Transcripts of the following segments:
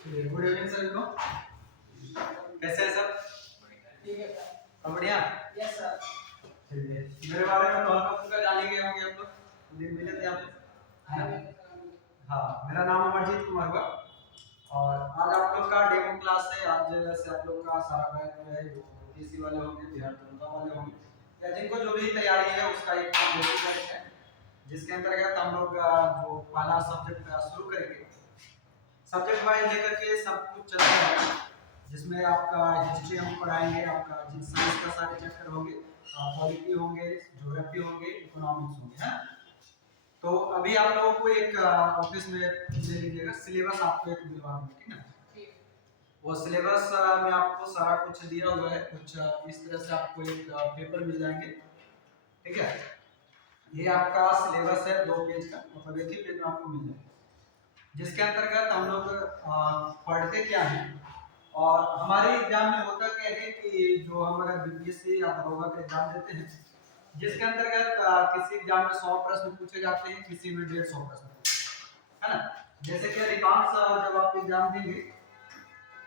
Good evening sir को। कैसे हैं सब? ठीक है सर। सब बढ़िया? Yes sir. चलिए, मेरे बारे में तो हल्का फुल्का जान ही गए होंगे आप लोग, दिन मिले थे आप लोग। हाँ, मेरा नाम अमरजीत कुमार हुआ और आज आप लोग का डेमो क्लास है। आज से आप लोग का सारा बैच जो है वो यूपीएससी वाले होंगे, बिहार दरोगा वाले होंगे या जिनको जो भी तैयारी है उसका एक बेसिक बैच है, जिसके अंतर्गत हम लोग जो पहला सब्जेक्ट शुरू करेंगे, सब्जेक्ट वाइज लेकर के सब कुछ चलता है, जिसमें आपका हिस्ट्री हम पढ़ाएंगे, आपका साइंस का सारे चैप्टर होंगे, पॉलिटी होंगे, ज्योग्राफी होंगे, इकोनॉमिक्स होंगे, है। तो अभी आप लोगों को एक ऑफिस में ले लीजिएगा, सिलेबस आपको एक दिलवा दूंगा, ठीक है। वो सिलेबस में आपको सारा कुछ दिया हुआ है, कुछ इस तरह से आपको एक पेपर मिल जाएंगे, ठीक है। ये आपका सिलेबस है 2 पेज का, मतलब एक ही पेज में आपको मिल जाएगा, जिसके अंतर्गत हम लोग पढ़ते क्या हैं और हमारे एग्जाम में होता क्या है कि जो हम अगर बीपीएससी या दरोगा का एग्जाम देते हैं, जिसके अंतर्गत किसी एग्जाम में 100 प्रश्न पूछे जाते हैं, किसी में 150 प्रश्न, है ना। जैसे कि अधिकांश जब आप एग्जाम देंगे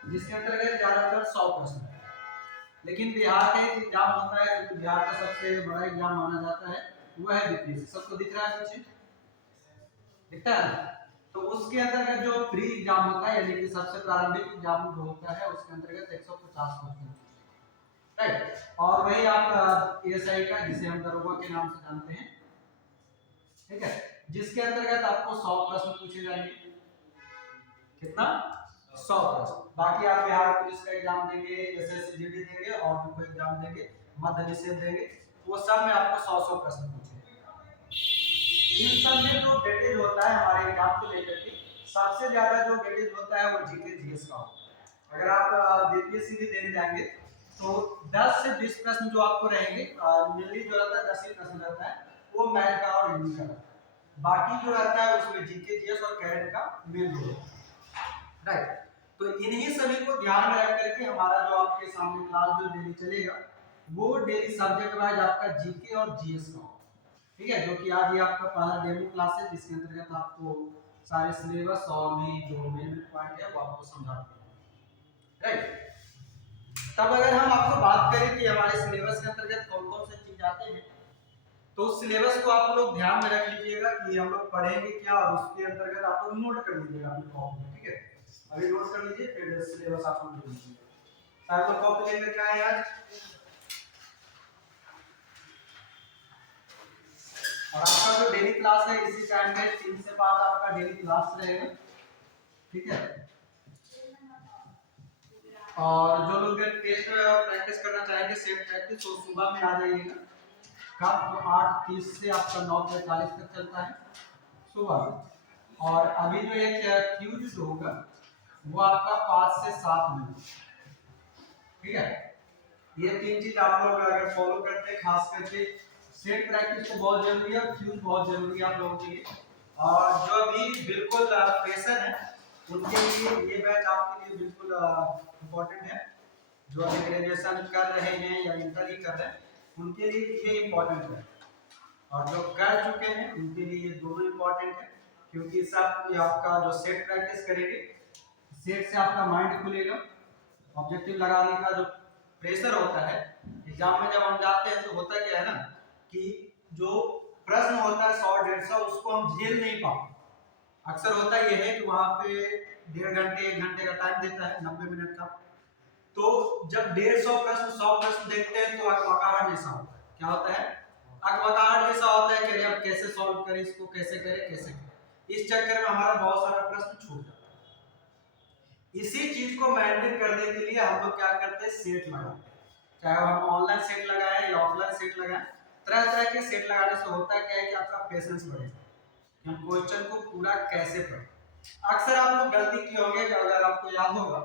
जिसके अंतर्गत ज्यादातर 100 प्रश्न है, लेकिन बिहार का एक एग्जाम होता है जो बिहार का सबसे बड़ा एग्जाम माना जाता है, वो है बीपीएससी। सबको दिख रहा है पीछे? दिखता है? तो उसके अंतर्गत जो प्री एग्जाम होता है, यानी कि सबसे प्रारंभिक एग्जाम जो होता है, उसके अंतर्गत 150 क्वेश्चन, राइट। और वही आप एएसआई का, जिसे हम दरोगा के नाम से जानते हैं, ठीक है, जिसके अंतर्गत आपको 100 प्रश्न पूछे जाएंगे। कितना? 100 प्रश्न। बाकी आप बिहार पुलिस का एग्जाम देंगे, एसएससी जीडी देंगे और भी कोई एग्जाम देंगे, मध्य निषेध देंगे, वो सब में आपको 100 प्रश्न पूछे। इन सब में जो वेटेज होता है हमारे एग्जाम को लेकर के, सबसे ज्यादा जो वेटेज होता है वो जीके जीएस का होता है। अगर आप बीपीएससी भी देने जाएंगे तो 10 से 20 प्रश्न जो आपको रहेंगे, मेनली जो रहता है 10 ही प्रश्न रहता है, वो मैथ का और हिंदी का रहता है। बाकी जो रहता है उसमें जीके जीएस और करंट का मेन रोल है, राइट। तो इन्हीं सभी को ध्यान में रख करके हमारा जो आपके सामने क्लास जो डेली चलेगा, वो डेली सब्जेक्ट वाइज आपका जीके और जीएस का, ठीक है, जो कि आज ये आपका पहला डेमो क्लास है, जिसके अंतर्गत आपको सारे सिलेबस और भी जो मेन पॉइंट है वो आपको समझा देंगे, राइट। तब अगर हम आपको बात करें कि हमारे सिलेबस के अंतर्गत कौन कौन से चीज आते हैं, तो सिलेबस को आप लोग ध्यान में रख लीजिएगा कि हम लोग पढ़ेंगे क्या, और उसके अंतर्गत आप लोग नोट कर लीजिएगा अपनी कॉपी में, ठीक है। अभी नोट कर लीजिए, फिर सिलेबस आप लोग लिख लीजिएगा। आप लोग कॉपी लेकर के आए आज, और आपका जो डेली क्लास है इसी टाइम में 3 से 5 आपका डेली क्लास रहेगा, ठीक है। और जो लोग टेस्ट प्रैक्टिस करना चाहेंगे, सेट प्रैक्टिस, तो सुबह में आ जाइएगा। कब? तो 8:30 से आपका 9:45 तक चलता है सुबह में। और अभी जो एक क्यूज जो होगा वो आपका 5 से 7 मिनट, ठीक है। ये 3 चीज आप लोग अगर फॉलो करते हैं, खास करके सेट प्रैक्टिस तो बहुत जरूरी है, क्यूज बहुत जरूरी है आप लोगों के लिए। और जो अभी बिल्कुल फ्रेशर है उनके लिए ये बैच आपके लिए बिल्कुल इम्पोर्टेंट है। जो अभी ग्रेजुएशन कर रहे हैं या इंटर ही कर रहे हैं, उनके लिए ये इम्पोर्टेंट है, और जो कर चुके हैं उनके लिए ये दोनों इम्पोर्टेंट है, क्योंकि सब ये आपका जो सेट प्रैक्टिस करेंगे, सेट से आपका माइंड खुलेगा। ऑब्जेक्टिव लगाने का जो प्रेशर होता है एग्जाम में, जब हम जाते हैं तो होता क्या है ना कि जो प्रश्न होता है 100-150, उसको हम झेल नहीं पाते। अक्सर होता यह है कि वहां पे 1.5 घंटे 1 घंटे का टाइम देता है, 90 मिनट का, तो जब 150 प्रश्न 100 प्रश्न देखते हैं तो अकबकाहट जैसा होता है। क्या होता है? अकबकाहट जैसा होता है कि अब कैसे सॉल्व करें इसको, कैसे करें कैसे करें। इस चक्कर में हमारा बहुत सारा प्रश्न छूट जाता है। इसी चीज को मेंटेन करने के लिए हम लोग क्या करते हैं, सेट लगाते हैं। चाहे हम ऑनलाइन सेट लगाएं या ऑफलाइन सेट लगाएं, तरह तरह के सेट लगाने से होता क्या है कि आपका पेशेंस बढ़ेगा, हम क्वेश्चन को पूरा कैसे पढ़ें। अक्सर आप लोग गलती की होंगे, अगर आपको याद होगा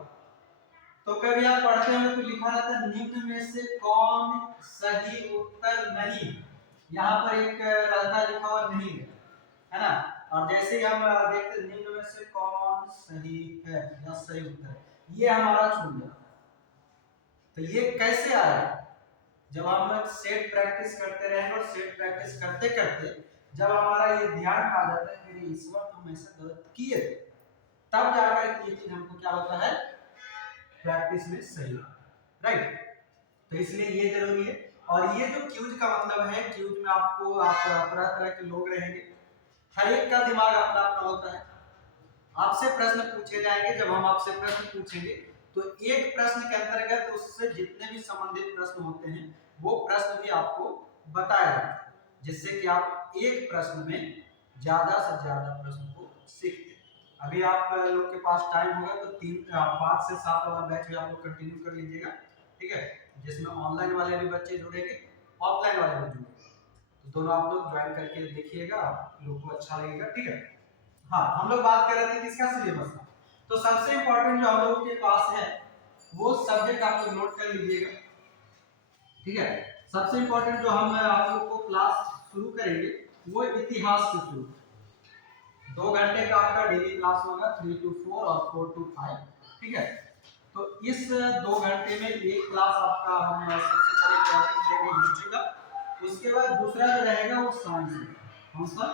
तो कभी आप पढ़ते हैं तो लिखा रहता है निम्न में से कौन सही उत्तर नहीं, यहाँ पर एक रहता लिखा हुआ नहीं है ना। और जैसे ही हम देखते निम्न में से कौन सही है या सही उत्तर, ये हमारा छूट जाता है। तो ये कैसे आया? जब हम सेट प्रैक्टिस करते रहेंगे, और सेट प्रैक्टिस करते करते जब हमारा ये ध्यान आ जाता है कि इस बार हम ऐसा गलत किए थे, तब जाकर ये चीज हमको क्या होता है प्रैक्टिस में सही, राइट। तो इसलिए ये जरूरी है। और ये जो क्यूज का मतलब है, क्यूज में आपको तरह तरह के लोग रहेंगे, हर एक का दिमाग अपना अपना होता है। आपसे प्रश्न पूछे जाएंगे, जब हम आपसे प्रश्न पूछेंगे तो एक प्रश्न के अंतर्गत उससे जितने भी संबंधित प्रश्न होते हैं वो प्रश्न भी आपको बताया जाता है, जिससे कि आप एक प्रश्न में ज्यादा से ज्यादा प्रश्न को सीखते हैं। अभी आप लोग के पास टाइम होगा तो 5 से 7 वाला बैच भी आप लोग कंटिन्यू कर लीजिएगा, ठीक है, जिसमें ऑनलाइन वाले भी बच्चे जुड़ेंगे, ऑफलाइन वाले भी जुड़ेंगे, तो दोनों आप लोग ज्वाइन करके देखिएगा, आप लोग को अच्छा लगेगा, ठीक है। हाँ, हम लोग बात कर रहे थे किसका, सिलेबस का। तो सबसे इंपॉर्टेंट जो हम लोग के पास है वो सब्जेक्ट आप लोग नोट कर लीजिएगा, ठीक है। सबसे इंपॉर्टेंट जो हम आप लोग को क्लास शुरू करेंगे वो इतिहास से शुरू। 2 घंटे का आपका डेली क्लास होगा, 3 to 4 और 4 to 5, ठीक है। तो इस 2 घंटे में एक क्लास आपका हम सबसे पहले टॉपिक लेंगे हिस्ट्री का, उसके बाद दूसरा जो रहेगा वो साइंस है। कौन सा?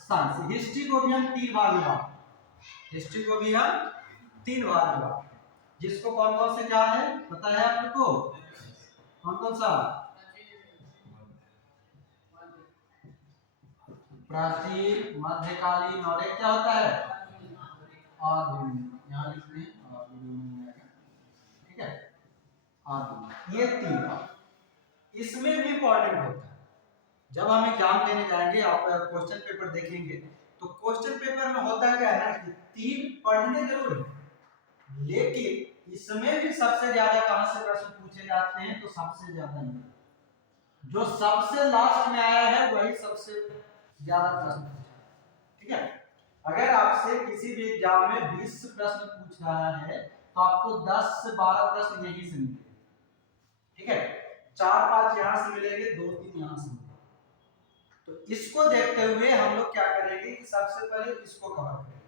साइंस। हिस्ट्री को भी हम 3 भाग में बांटते हैं, हिस्ट्री को भी हम 3 भाग में बांटते हैं, जिसको कौन कौन से क्या है पता है आप लोग को? कौन कौन सा? प्राचीन, मध्यकालीन और एक क्या होता है आधुनिक। यहाँ लिख दें ठीक है, आधुनिक। ये 3 भाग इसमें भी इंपॉर्टेंट होता है। जब हम एग्जाम देने जाएंगे, आप क्वेश्चन पेपर देखेंगे तो क्वेश्चन पेपर में होता क्या है ना कि 3 पढ़ने जरूर है, लेकिन इसमें भी सबसे ज्यादा कहां से प्रश्न पूछे जाते हैं? तो सबसे ज्यादा ये जो सबसे लास्ट में आया है वही सबसे ज्यादा प्रश्न पूछा, ठीक है। अगर आपसे किसी भी एग्जाम में 20 प्रश्न पूछ रहा है तो आपको 10 से 12 प्रश्न यहीं से मिलेंगे, ठीक है। 4-5 यहां से मिलेंगे, 2-3 यहां से मिलेंगे। तो इसको देखते हुए हम लोग क्या करेंगे कि सबसे पहले इसको कवर करेंगे।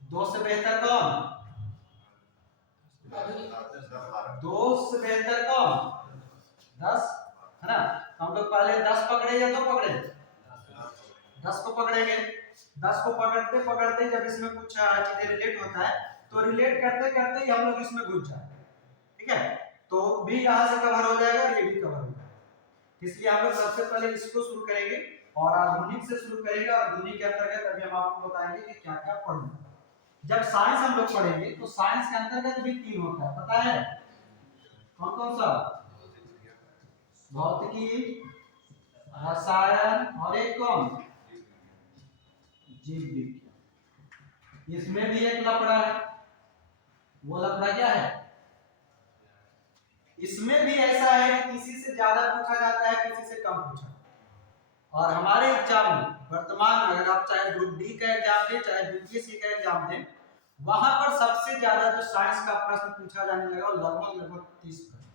2 से बेहतर कौन? 2 से बेहतर कौन? 10, है ना। हम लोग पहले 10 पकड़े या 2 पकड़े? 10 को पकड़ेंगे। 10 को पकड़ते पकड़ते जब इसमें कुछ चीजें रिलेट होता है तो रिलेट करते करते ही हम लोग इसमें घुस जाए, ठीक है। तो भी यहाँ से कवर हो जाएगा और ये भी कवर हो जाएगा, इसलिए हम लोग सबसे पहले इसको शुरू करेंगे और आधुनिक से शुरू करेंगे। आधुनिक के अंतर्गत अभी हम आपको बताएंगे कि क्या क्या पढ़ना है। जब साइंस हम लोग पढ़ेंगे तो साइंस के अंतर्गत भी 3 होता है, पता है कौन कौन सा? भौतिकी, रसायन और एक कौन? जीव विज्ञान। इसमें भी एक लफड़ा है, वो लफड़ा क्या है? इसमें भी ऐसा है कि किसी से ज्यादा पूछा जाता है, किसी से कम पूछा। और हमारे एग्जाम में वर्तमान में अगर आप चाहे ग्रुप डी का एग्जाम दें चाहे बीपीएससी का एग्जाम दें, वहां पर सबसे ज्यादा जो साइंस का प्रश्न पूछा जाने लगा वो लगभग 30 प्रश्न,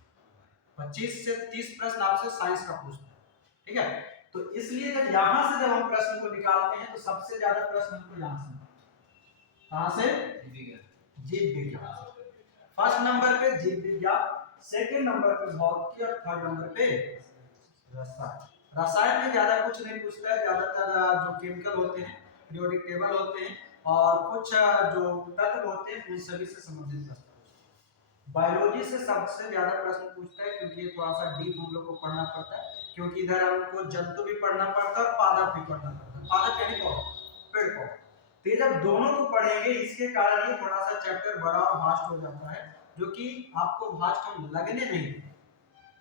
25 से 30 प्रश्न आपसे साइंस का पूछता है, ठीक है। तो इसलिए जब यहाँ से जब हम प्रश्न को निकालते हैं तो सबसे ज्यादा प्रश्न हमको यहाँ से, कहाँ से? जीव विज्ञान। फर्स्ट नंबर पे जीव विज्ञान, सेकंड नंबर पे भौतिकी और थर्ड नंबर पे रसायन। रसायन में ज्यादा कुछ नहीं पूछता है, ज्यादातर जो केमिकल होते हैं, पीरियोडिक टेबल होते हैं और कुछ जो तत्व होते हैं उन सभी से संबंधित प्रश्न। बायोलॉजी से सबसे ज्यादा प्रश्न पूछता है क्योंकि ये थोड़ा सा डीप हम लोग को पढ़ना पड़ता है, क्योंकि इधर हमको जंतु भी पढ़ना पड़ता है और पादप भी पढ़ना पड़ता है। पादप यानी पौधा, पेड़ पौधा। तो ये जब दोनों को पढ़ेंगे इसके कारण ये थोड़ा सा चैप्टर बड़ा और वास्ट हो जाता है, जो कि आपको वास्ट हम लगने नहीं,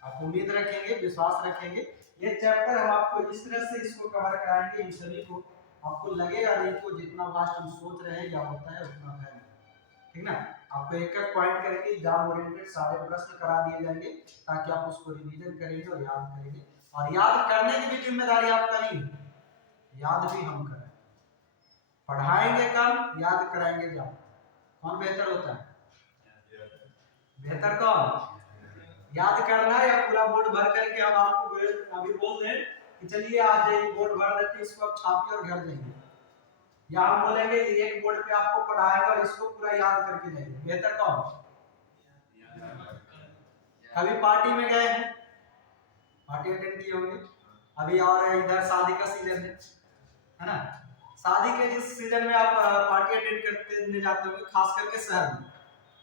आप उम्मीद रखेंगे, विश्वास रखेंगे ये चैप्टर हम आपको इस तरह से इसको कवर कराएंगे, इन सभी को आपको लगेगा नहीं कि जितना वास्ट हम सोच रहे हैं या होता है उतना है, ठीक ना। आपको एक एक पॉइंट करके एग्जाम ओरिएंटेड सारे प्रश्न करा दिए जाएंगे ताकि आप उसको रिवीजन करेंगे और याद करेंगे। और याद करने की भी जिम्मेदारी आपका नहीं है, याद भी हम करें, पढ़ाएंगे कम, याद कराएंगे ज्यादा। कौन बेहतर होता है? बेहतर कौन? याद करना या पूरा बोर्ड भर करके हम आपको अभी बोल दें कि चलिए आज ये बोर्ड भर देते हैं, इसको आप छापिए और घर जाइए, या हम बोलेंगे एक बोर्ड पे आपको पढ़ाएगा और इसको पूरा याद करके जाइए, बेहतर कौन? कभी पार्टी में गए हैं, पार्टी अटेंड किए होंगे, अभी और इधर शादी का सीजन है ना, शादी के जिस सीजन में आप पार्टी अटेंड करते जाते होंगे, खास करके शहर में।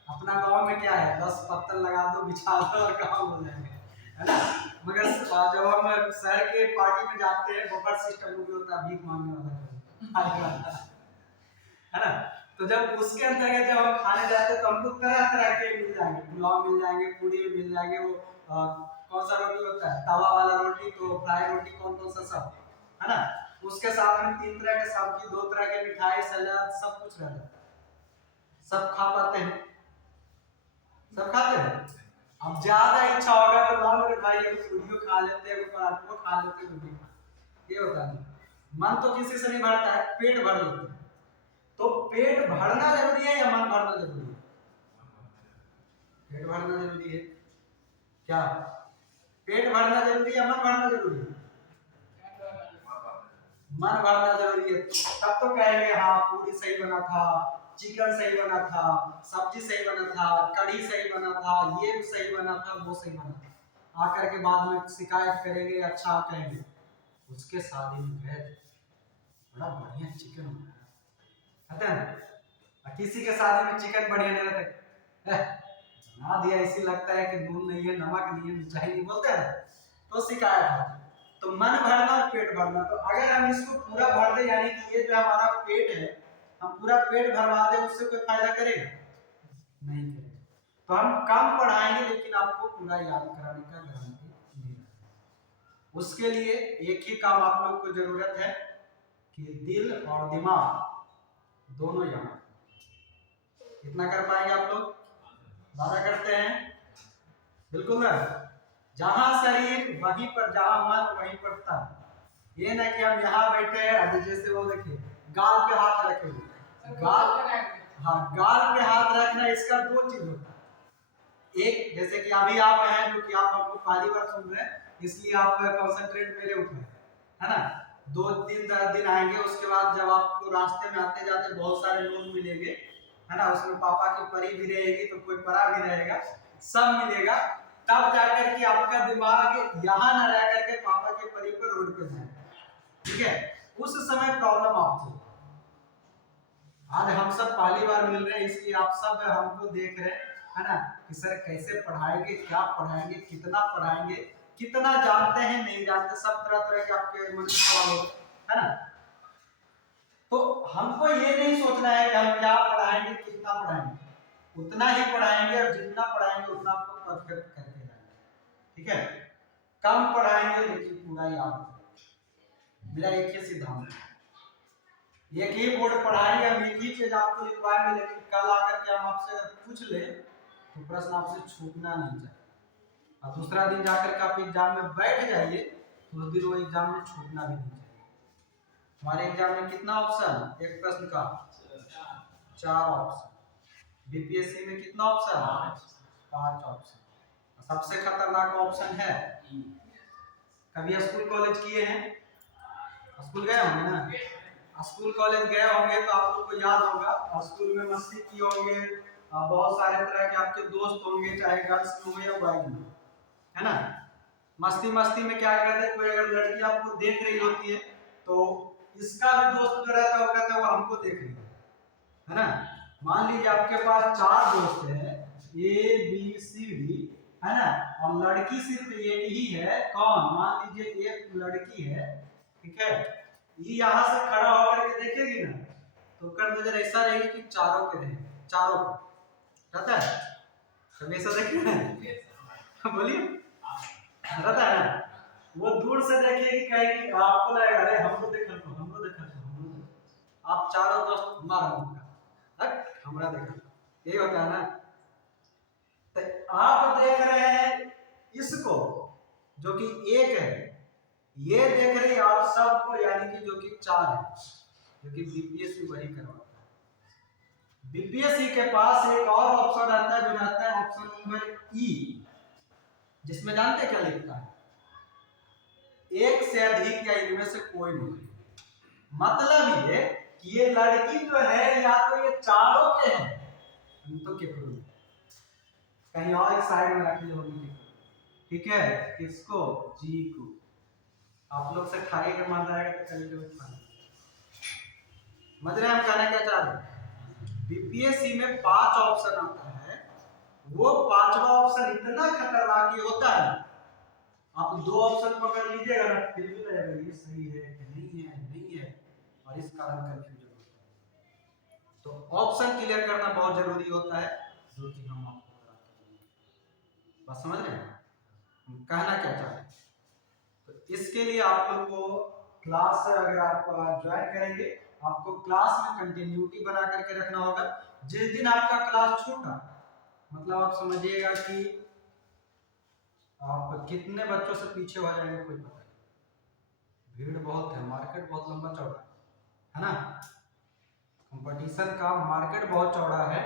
अपना गांव में क्या है, 10 पत्तल लगा दो, बिछा दो और काम हो जाएंगे, है ना। मगर जब हम शहर के पार्टी में जाते हैं, बफर सिस्टम भी होता है, भीख मांगने वाला है ना। तो जब उसके अंतर्गत जब हम खाने जाते हैं तो हमको तरह तरह के मिल जाएंगे, पुलाव मिल जाएंगे, पूड़ी मिल जाएंगे, वो कौन सा रोटी होता है, तवा वाला रोटी, तो फ्राई रोटी, कौन कौन सा सब, है ना। उसके साथ में 3 तरह के सब्जी, 2 तरह के मिठाई, सलाद, सब कुछ रहता है। सब खा पाते हैं, सब खाते हैं। अब ज्यादा इच्छा होगा तो मान लो भाई एक पूरी खा लेते हैं, पराठा खा लेते हैं, रोटी खा, ये होता नहीं। मन तो किसी से नहीं भरता है, पेट भर लेते हैं। तो पेट भरना जरूरी है या मन भरना जरूरी है? पेट भरना जरूरी है। क्या पेट भरना जरूरी है या मन भरना जरूरी है? मन भरना जरूरी है। तब तो कहेंगे हाँ पूरी सही बना था, चिकन सही बना था, सब्जी सही बना था, कढ़ी सही बना था, ये सही बना था, वो सही बना था। आकर के बाद में शिकायत करेंगे, अच्छा कहेंगे। उसके शादी में गए थे, बड़ा बढ़िया चिकन बनाया है ना। किसी के शादी में चिकन बढ़िया नहीं रहता, बना दिया, इसी लगता है कि नून नहीं है, नमक नहीं है, मिठाई नहीं, बोलते हैं, तो शिकायत है। तो मन भरना और पेट भरना, तो अगर हम इसको पूरा भर दे, यानी कि ये जो हमारा पेट है, हम पूरा पेट भरवा दे, उससे कोई फायदा करेगा नहीं करेगा। तो हम कम पढ़ाएंगे लेकिन आपको पूरा याद कराने का गारंटी नहीं है। उसके लिए एक ही काम आप लोग को जरूरत है कि दिल और दिमाग दोनों यहाँ। इतना कर पाएंगे आप लोग? वादा करते हैं? बिल्कुल ना। जहां शरीर वहीं पर, जहां मन वहीं पर तन। ये ना कि हम यहाँ बैठे हैं, अब जैसे वो देखिए गाल पे हाथ रखे हुए, गाल, हाँ गाल पे हाथ रखना, इसका 2 चीज होता है। एक जैसे कि अभी आप हैं, जो कि आप हमको पहली बार सुन रहे हैं, इसलिए आप कंसंट्रेट मेरे ऊपर है ना। 2-3 दिन आएंगे, उसके बाद जब आपको रास्ते में आते जाते बहुत सारे लोग मिलेंगे, है ना, उसमें पापा की परी भी रहेगी, तो कोई परा भी रहेगा, सब मिलेगा, तब जाकर के आपका दिमाग यहाँ न रह करके पापा के परी पर रोड पे जाए, ठीक है। उस समय प्रॉब्लम आपको, आज हम सब पहली बार मिल रहे हैं, इसलिए आप सब हमको देख रहे हैं, है ना, कि सर कैसे पढ़ाएंगे, क्या पढ़ाएंगे, कितना पढ़ाएंगे, कितना जानते हैं, नहीं जानते, सब तरह तरह के आपके मन में सवाल होते हैं, है ना। तो हमको ये नहीं सोचना है कि हम क्या पढ़ाएंगे, कितना पढ़ाएंगे, उतना ही पढ़ाएंगे, और जितना पढ़ाएंगे उतना आपको परफेक्ट करते जाएंगे, ठीक है। कम पढ़ाएंगे लेकिन पूरा याद। मेरा एक ही सिद्धांत है, एक ही बोर्ड पढ़ाएंगे, हम एक ही चीज आपको लिखवाएंगे, लेकिन कल आकर के हम आपसे अगर पूछ ले तो प्रश्न आपसे छूटना नहीं चाहिए, और दूसरा दिन जाकर के आप एग्जाम में बैठ जाइए तो उस दिन वो एग्जाम में छूटना भी नहीं चाहिए। हमारे एग्जाम में कितना ऑप्शन, एक प्रश्न का 4 ऑप्शन, बीपीएससी में कितना ऑप्शन, 5 ऑप्शन, सबसे खतरनाक ऑप्शन है। कभी स्कूल कॉलेज किए हैं, स्कूल गए होंगे ना, स्कूल कॉलेज गए होंगे तो आप लोग को याद होगा, स्कूल में मस्ती किए होंगे, बहुत सारे तरह के आपके दोस्त होंगे, चाहे गर्ल्स में हो या बॉयज में, है ना। मस्ती मस्ती में क्या करते हैं, कोई अगर लड़की आपको देख रही होती है तो इसका भी दोस्त जो रहता है वो कहता है वो हमको देख रही है ना। मान लीजिए आपके पास 4 दोस्त है, ए बी सी डी, है ना, और लड़की सिर्फ एक ही है, कौन, मान लीजिए एक लड़की है, ठीक है। ये यहाँ से खड़ा होकर के देखेगी ना, तो कर नजर ऐसा रहेगी कि चारों पे रहे, चारों पे रहता है, कभी ऐसा देखे ना बोलिए, रहता है ना। वो दूर से देखेगी, कहेगी, आपको लगेगा अरे हमको देखा तो, हमको देखा तो, हमको देखा, आप चारों दोस्त मारो उनका, हमरा देखा, यही होता है ना। तो आप देख रहे हैं इसको जो कि एक है, ये देख रही है आप सबको, यानी कि जो कि 4 है, जो कि बीपीएससी वही करवाता है। बीपीएससी के पास एक और ऑप्शन आता है, जो रहता है ऑप्शन नंबर ई, जिसमें जानते क्या लिखता है, एक से अधिक या इनमें से कोई नहीं। मतलब ये कि ये लड़की जो है या तो ये चारों के हैं, तो केकरो कहीं और एक साइड में रखी होगी, ठीक है। किसको, जी को। आप लोग से खाने के मन रहेगा तो चलिए खाना, समझ रहे हैं हम कहना क्या चाह रहे हैं? बीपीएससी में 5 ऑप्शन आता है, वो 5वां ऑप्शन इतना खतरनाक होता है, आप 2 ऑप्शन पकड़ लीजिएगा ना, फिर भी रहेगा ये सही है कि नहीं है, नहीं है, और इस कारण कंफ्यूजन होता है। तो ऑप्शन क्लियर करना बहुत जरूरी होता है, जो कि हम आपको कराते हैं। बस समझ रहे हैं हम कहना क्या चाह रहे हैं? तो इसके लिए आप लोग को क्लास अगर आप ज्वाइन करेंगे, आपको क्लास में कंटिन्यूटी बना करके रखना होगा। जिस दिन आपका क्लास छूटा, मतलब आप समझिएगा कि आप कितने बच्चों से पीछे हो जाएंगे कोई पता नहीं। भीड़ बहुत है, मार्केट बहुत लंबा चौड़ा है ना, कंपटीशन का मार्केट बहुत चौड़ा है।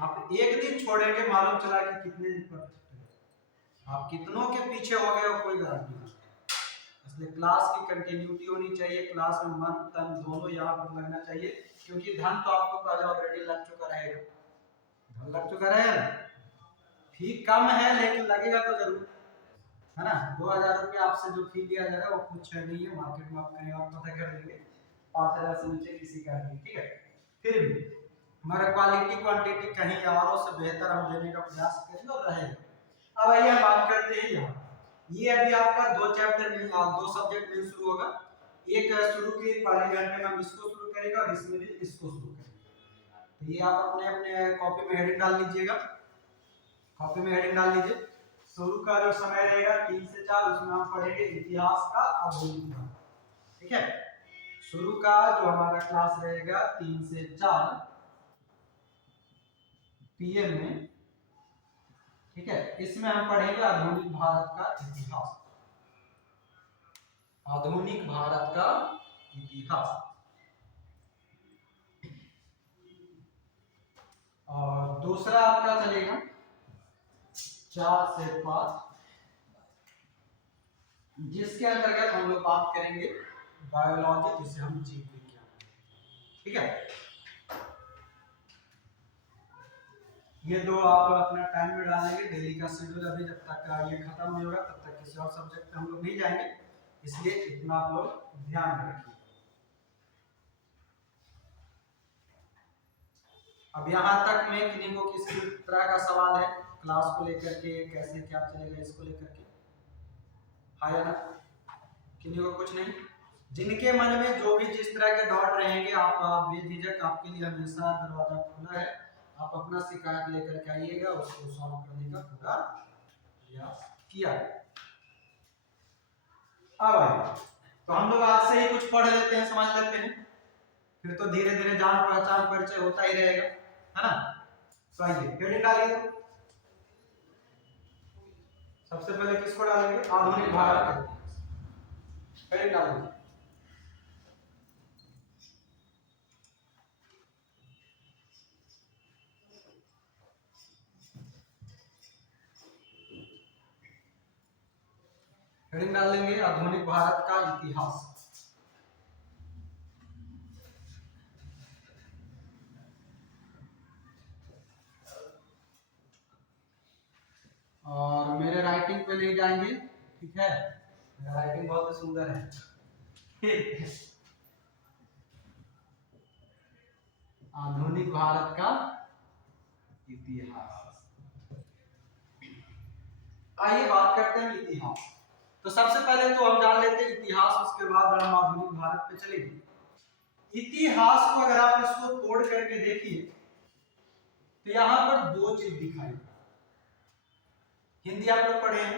आप एक दिन छोड़ेंगे, मालूम चला कि कितने दिन पर आप कितनों के पीछे हो गए हो, कोई गारंटी नहीं। इसलिए क्लास की कंटिन्यूटी होनी चाहिए, क्लास में मन तन दोनों यहाँ पर लगना चाहिए, क्योंकि धन तो आपको पहले ऑलरेडी लग चुका रहेगा, धन लग चुका रहेगा, फी कम है लेकिन लगेगा तो जरूर, है ना। 2000 रुपये आपसे जो फी लिया जा रहा है वो कुछ नहीं है, मार्केट में आप कहीं और पता कर लेंगे, 5000 से नीचे किसी का नहीं, ठीक है। फिर भी हमारा क्वालिटी क्वांटिटी कहीं औरों से बेहतर हम देने का प्रयास करेंगे और रहेगा। अब आइए हम बात करते हैं यहाँ, ये अभी आपका 2 चैप्टर में 2 सब्जेक्ट में शुरू होगा। एक शुरू के पहले घंटे में हम इसको शुरू करेंगे और इसमें भी इसको शुरू करेंगे। तो ये आप अपने अपने कॉपी में हेडिंग डाल लीजिएगा, कॉपी में हेडिंग डाल लीजिए। शुरू का जो समय रहेगा 3 से 4, उसमें हम पढ़ेंगे इतिहास का आधुनिक भाग, ठीक है। शुरू का जो हमारा क्लास रहेगा 3 से 4 पीएम में, ठीक है। इसमें हम पढ़ेंगे आधुनिक भारत का इतिहास, आधुनिक भारत का इतिहास। और दूसरा आपका चलेगा 4 से 5, जिसके अंतर्गत हम लोग बात करेंगे बायोलॉजी, जिसे हम जीव विज्ञान, ठीक है। ये 2 आप अपना टाइम में डालेंगे, डेली का शेड्यूल अभी जब तक ये खत्म नहीं होगा तब तक किसी और सब्जेक्ट पे हम लोग नहीं जाएंगे, इसलिए इतना आप लोग ध्यान में रखिए। अब यहाँ तक में किन्हीं को किसी तरह का सवाल है क्लास को लेकर के, कैसे क्या चलेगा इसको लेकर के, हाँ या ना? किन्हीं को कुछ नहीं? जिनके मन में जो भी जिस तरह के डाउट रहेंगे, आप बेझिझक, आपके लिए हमेशा दरवाजा खुला है, आप अपना शिकायत लेकर के आइएगा, उसको सॉल्व करने का पूरा प्रयास किया। अब तो हम लोग आज से ही कुछ पढ़ लेते हैं, समझ लेते हैं, फिर तो धीरे धीरे जान पहचान परिचय होता ही रहेगा, है ना। तो आइए हेडिंग डालिए। तो सबसे पहले किसको डालेंगे? आधुनिक भारत, हेडिंग डालेंगे। हेडिंग डाल लेंगे आधुनिक भारत का इतिहास। और मेरे राइटिंग पे नहीं जाएंगे, ठीक है, मेरा राइटिंग बहुत ही सुंदर है। आधुनिक भारत का इतिहास। आइए बात करते हैं इतिहास। तो सबसे पहले तो हम जान लेते हैं इतिहास, उसके बाद हम आधुनिक भारत पे चलेंगे। इतिहास को अगर आप इसको तोड़ करके देखिए तो यहाँ पर 2 चीज दिखाई। हिंदी आप लोग पढ़े हैं,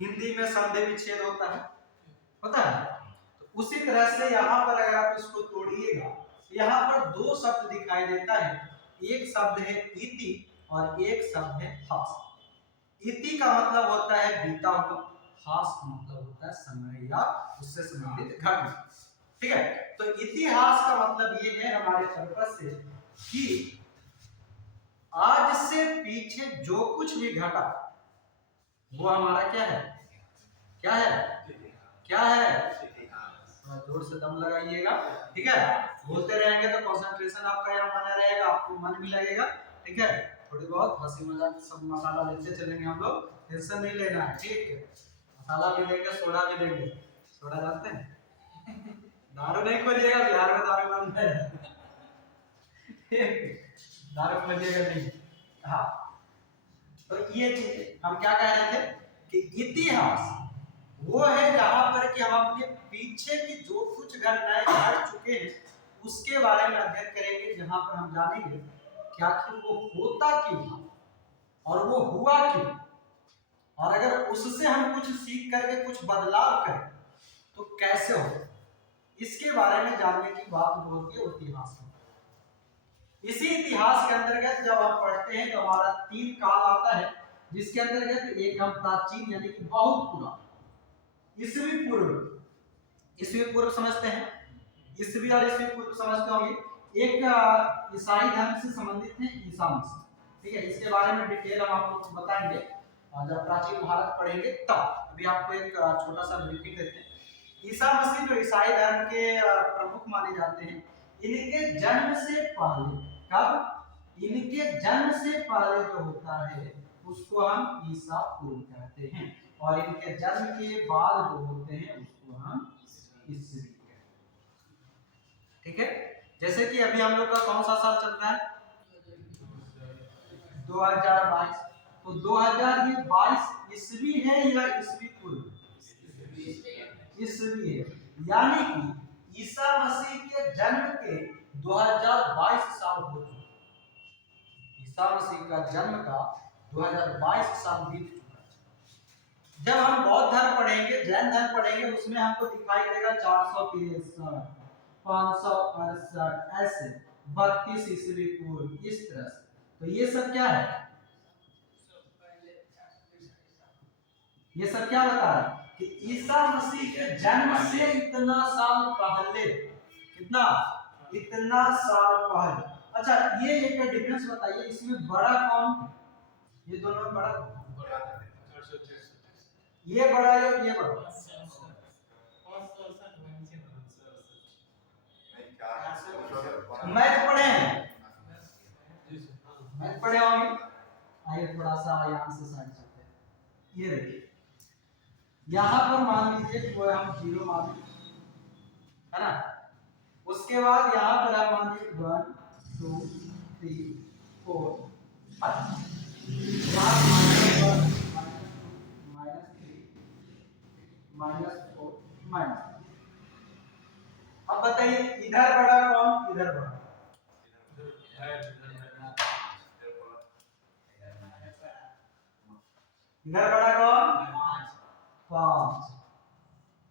हिंदी में संधि विच्छेद होता है, तो उसी तरह से यहाँ पर अगर आप इसको तोड़िएगा, यहाँ पर 2 शब्द दिखाई देता है, एक शब्द है इति और एक शब्द है हास। इति का मतलब होता है बीता हुआ, हास का मतलब होता है समय या उससे संबंधित घटना, ठीक है। तो इतिहास का मतलब ये है हमारे पर्पस से कि आज से पीछे जो कुछ भी घटा वो हमारा क्या है, क्या है, क्या है, जोर से दम लगाइएगा, ठीक है। बोलते रहेंगे तो कंसंट्रेशन आपका यहाँ बना रहेगा, आपको मन भी लगेगा, ठीक है। थोड़ी बहुत हंसी मजाक सब मसाला लेते चलेंगे हम लोग, टेंशन नहीं लेना है, ठीक है। मसाला भी देंगे, सोडा भी देंगे, सोडा जानते हैं, दारू नहीं खोजिएगा, बिहार में दारू बंद है। दारू खोजिएगा नहीं। हाँ, तो ये चीज हम क्या कह रहे थे कि इतिहास वो है जहां पर कि हम अपने पीछे की जो कुछ घटनाएं घट चुके हैं उसके बारे में अध्ययन करेंगे, जहां पर हम जानेंगे कि आखिर वो होता क्यों था और वो हुआ क्यों, और अगर उससे हम कुछ सीख करके कुछ बदलाव करें तो कैसे हो, इसके बारे में जानने की बात जो होती है इतिहास में। इसी इतिहास के अंतर्गत जब हम पढ़ते हैं तो हमारा 3 काल आता है, जिसके अंतर्गत एक हम प्राचीन यानी कि बहुत पुराना ईसवी पूर्व समझते हैं, ईसवी और ईसवी पूर्व समझते होंगे। एक ईसाई धर्म से संबंधित है ईसा मसीह, ठीक है, इसके बारे में डिटेल हम आपको बताएंगे और जब प्राचीन भारत पढ़ेंगे तब। अभी आपको एक छोटा सा ब्रीफिंग देते हैं। ईसा मसीह जो ईसाई धर्म के प्रमुख माने जाते हैं, इनके जन्म से पहले, कब, इनके जन्म से पहले जो होता है उसको हम ईसा पूर्व कहते हैं, और इनके जन्म के बाद जो होते हैं उसको हम ईसवी कहते हैं। ठीक है, जैसे कि अभी हम लोग का कौन सा साल चल रहा है, 2022। तो 2022 ईसवी है या ईसवी पूर्व, ईसवी है, यानी कि ईसा मसीह के जन्म के 2022 साल हो चुके। ईसा मसीह का जन्म का 2022 साल बीत चुका है। जब हम बौद्ध धर्म पढ़ेंगे, जैन धर्म पढ़ेंगे, उसमें हमको दिखाई देगा 463, 568 ऐसे 32 ईस्वी पूर्व, इस तरह से। तो ये सब क्या है, ये सब क्या बता रहा है कि ईसा मसीह के जन्म से इतना साल पहले, कितना, इतना साल पहले। अच्छा, ये एक डिफरेंस बताइए, इसमें बड़ा कौन, ये दोनों में बड़ा, ये बड़ा है, ये बड़ा, मैथ पढ़े हैं, मैथ पढ़े होंगे। आइए थोड़ा सा यहाँ से साइड चलते हैं। ये देखिए, यहाँ पर मान लीजिए कोई हम 0 मान लीजिए, है ना, उसके बाद यहाँ पर हम मान लीजिए 1 2 3 4 5, यहाँ -1 -2 -3 -4 -। अब बताइए इधर बड़ा कौन, इधर बड़ा, इधर बड़ा कौन, 5,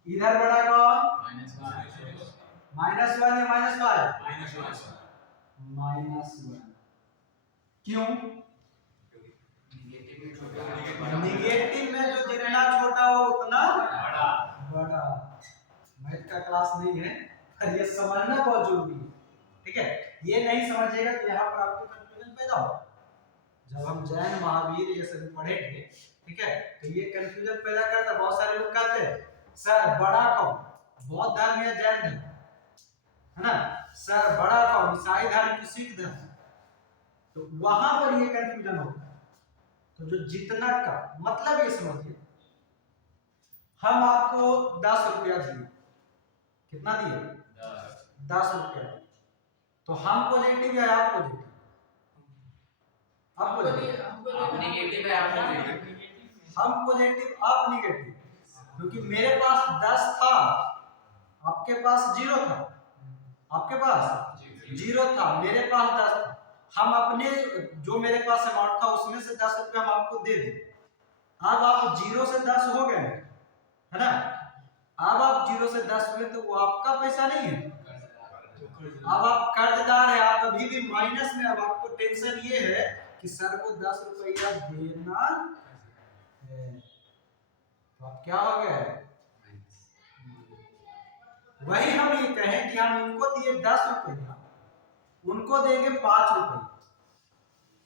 इधर बड़ा कौन, -1 या -5, -1। क्यों, निगेटिव में जो जितना छोटा हो उतना बड़ा। मैथ का क्लास नहीं है, पर ये समझना बहुत जरूरी है, ठीक है। ये नहीं समझिएगा तो यहाँ पर आपको कंफ्यूजन पैदा होगा। जब हम जैन महावीर ये सब पढ़ेंगे, ठीक है, तो ये कंफ्यूजन पैदा करता है। बहुत सारे लोग कहते हैं सर बड़ा कौन, बौद्ध धर्म या जैन धर्म, है ना, सर बड़ा कौन, ईसाई धर्म की सिख धर्म, तो वहां पर ये कंफ्यूजन होता है। तो जो जितना का मतलब ये समझिए, हम आपको 10 रुपया दिए, कितना दिए, 10 रुपया, तो हम पॉजिटिव या आप पॉजिटिव, आप पॉजिटिव, आप नेगेटिव है, आप नेगेटिव, हम पॉजिटिव आप निगेटिव, क्योंकि मेरे पास 10 था, आपके पास 0 था, आपके पास 0 था, मेरे पास 10 था। हम अपने जो मेरे पास अमाउंट था उसमें से 10 रुपया हम आपको दे दें। अब आप 0 से 10 हो गए, है ना, अब आप 0 से 10 हुए तो वो आपका पैसा नहीं है, अब आप कर्जदार है, आप अभी भी माइनस में। अब आपको टेंशन ये है कि सर को 10 रुपया देना है, तो आप क्या हो गए, वही हम ये कहें कि हम इनको दिए 10 रुपया, उनको देंगे 5 रुपये।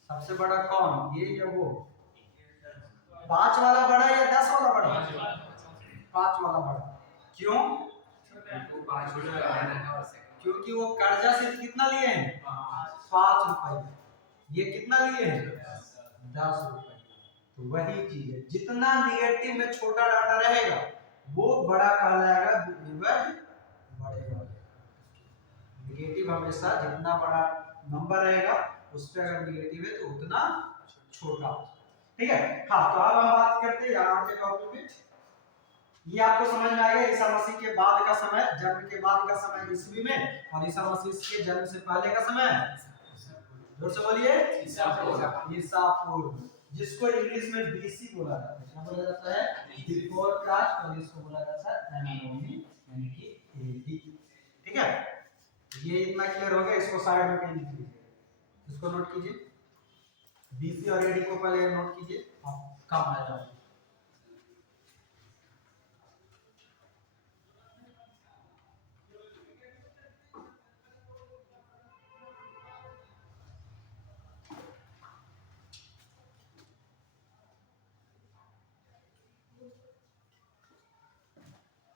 सबसे बड़ा कौन, ये या वो, 5 वाला बड़ा या 10 वाला बड़ा, 5 वाला बड़ा। क्यों, क्योंकि वो कर्जा सिर्फ कितना लिए हैं, 5 रुपये, ये कितना लिए हैं, 10 रुपये। तो वही चीज है, जितना निगेटिव में छोटा डाटा रहेगा वो बड़ा कहलाएगा, डिवाइड बढ़ेगा। निगेटिव हमेशा जितना बड़ा नंबर रहेगा उस पे अगर निगेटिव है तो उतना छोटा, ठीक है। हाँ, तो अब हम बात करते हैं यहाँ के टॉपिक में। ये आपको समझ में आएगा ईसा मसीह के बाद का समय, जन्म के बाद का समय ईस्वी में, और ईसा मसीह के जन्म से पहले का समय, जोर से बोलिए, ईसा पूर्व, जिसको इंग्लिश में बीसी बोला जाता है। क्या बोला जाता है? बिफोर क्राइस्ट, और इसको बोला जाता है एनाटॉमी यानी कि एडी, ठीक है। ये इतना क्लियर हो गया, इसको साइड में कहीं लिख लीजिए, इसको नोट कीजिए, बीसी और एडी को पहले नोट कीजिए, आप काम आ जाएगा।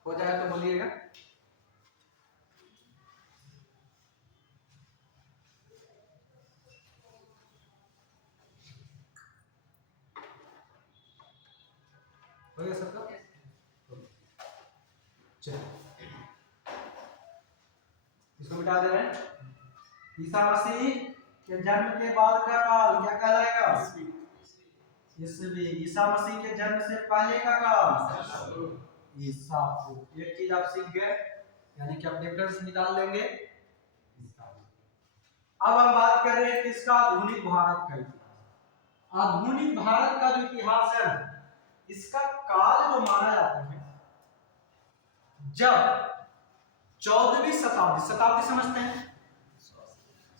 हो जाए तो बोलिएगा। हो गया सबका? चलो, इसको मिटा दे रहे हैं। ईसा मसीह के जन्म के बाद का काल क्या कहलाएगा? ईस्वी। ईसा मसीह के जन्म से पहले का काल ईसा पूर्व। एक चीज आप सीख गए, यानी कि आप डिफरेंस निकाल लेंगे। अब हम बात कर रहे हैं किसका? आधुनिक भारत का इतिहास। आधुनिक भारत का जो इतिहास है, इसका काल जो माना जाता है जब 14वीं शताब्दी, शताब्दी समझते हैं?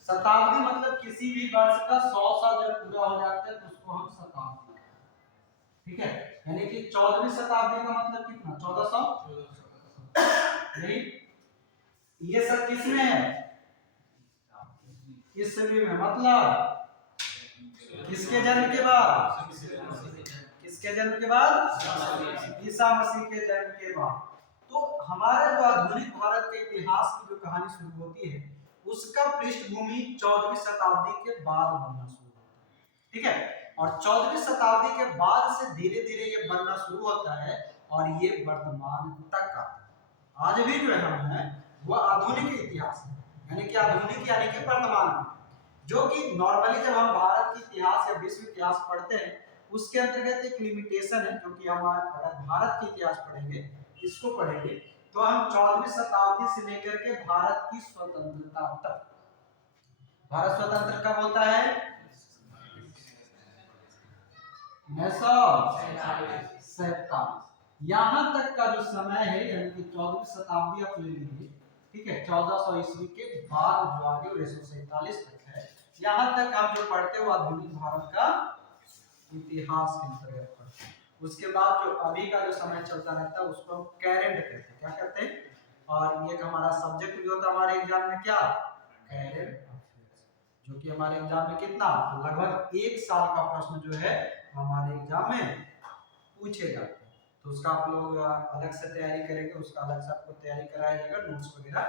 शताब्दी मतलब किसी भी वर्ष का 100 साल जब पूरा हो जाता है तो उसको हम शताब्दी कहते हैं, ठीक है। यानी कि 14वीं शताब्दी का मतलब कितना? 1400, नहीं, ये सब किसमें है? ईस्वी में, मतलब किसके जन्म के बाद? किसके जन्म के बाद? ईसा मसीह के जन्म के बाद। तो हमारा जो आधुनिक भारत के इतिहास की जो कहानी शुरू होती है, उसका पृष्ठभूमि 14वीं शताब्दी के बाद बनना शुरू होता है, ठीक है। और 14वीं शताब्दी के बाद से धीरे धीरे ये बनना शुरू होता है और ये वर्तमान तक आता है। आज भी जो है हम है वो आधुनिक इतिहास है, यानी कि आधुनिक यानी कि वर्तमान, जो कि नॉर्मली जब हम भारत की इतिहास या विश्व इतिहास पढ़ते हैं उसके अंतर्गत एक लिमिटेशन है, क्योंकि हम अगर भारत की इतिहास पढ़ेंगे, इसको पढ़ेंगे, तो हम 14वीं शताब्दी से लेकर के भारत की स्वतंत्रता तक, भारत स्वतंत्र कब होता है? 1947, यहाँ तक का जो समय है, यानी कि 14वीं शताब्दी आप ले लीजिए, ठीक है। 1400 ईस्वी के बाद जो आगे 1947 तक है, यहाँ तक आप जो पढ़ते हो आधुनिक भारत का इतिहास के अंतर्गत पढ़ते हैं। उसके बाद जो अभी का जो समय चलता रहता है उसको हम करेंट कहते हैं। क्या कहते हैं? और ये हमारा सब्जेक्ट भी होता है हमारे एग्जाम में, क्या? करेंट अफेयर्स, जो कि हमारे एग्जाम में कितना, लगभग 1 साल का प्रश्न जो है हमारे एग्जाम में पूछे जाते हैं। तो उसका आप लोग अलग से तैयारी करेंगे, उसका अलग से आपको तैयारी कराया जाएगा, नोट्स वगैरह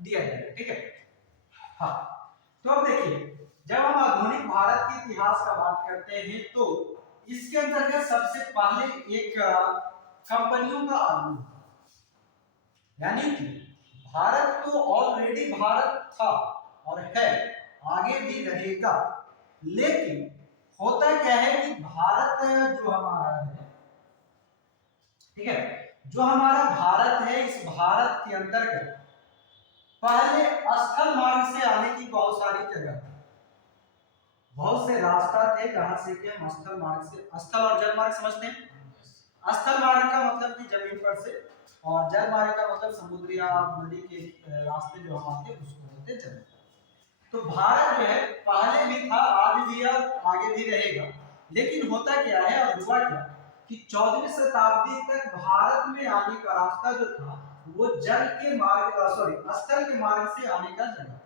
दिया जाएगा, ठीक है। हाँ, तो अब देखिए, जब हम आधुनिक भारत के इतिहास का बात करते हैं तो इसके अंतर्गत सबसे पहले एक कंपनियों का आगमन, यानी कि भारत तो ऑलरेडी भारत था और है, आगे भी रहेगा, लेकिन होता क्या है कि भारत जो हमारा है, ठीक है, जो हमारा भारत है, इस भारत के अंतर्गत पहले स्थल मार्ग से आने की बहुत सारी जगह थी, बहुत से रास्ता थे जहां से कि हम स्थल मार्ग से, स्थल और जल मार्ग समझते हैं? स्थल मार्ग का मतलब कि जमीन पर से, और जल मार्ग का मतलब समुद्र या नदी के रास्ते जो हम आते हैं उसको बोलते हैं जल। तो भारत जो है पहले भी था, आज भी है, आगे भी रहेगा, लेकिन होता क्या है और हुआ क्या कि 14वीं शताब्दी तक भारत में आने का रास्ता जो था वो जल के मार्ग, सॉरी, स्थल के मार्ग से आने का जगह।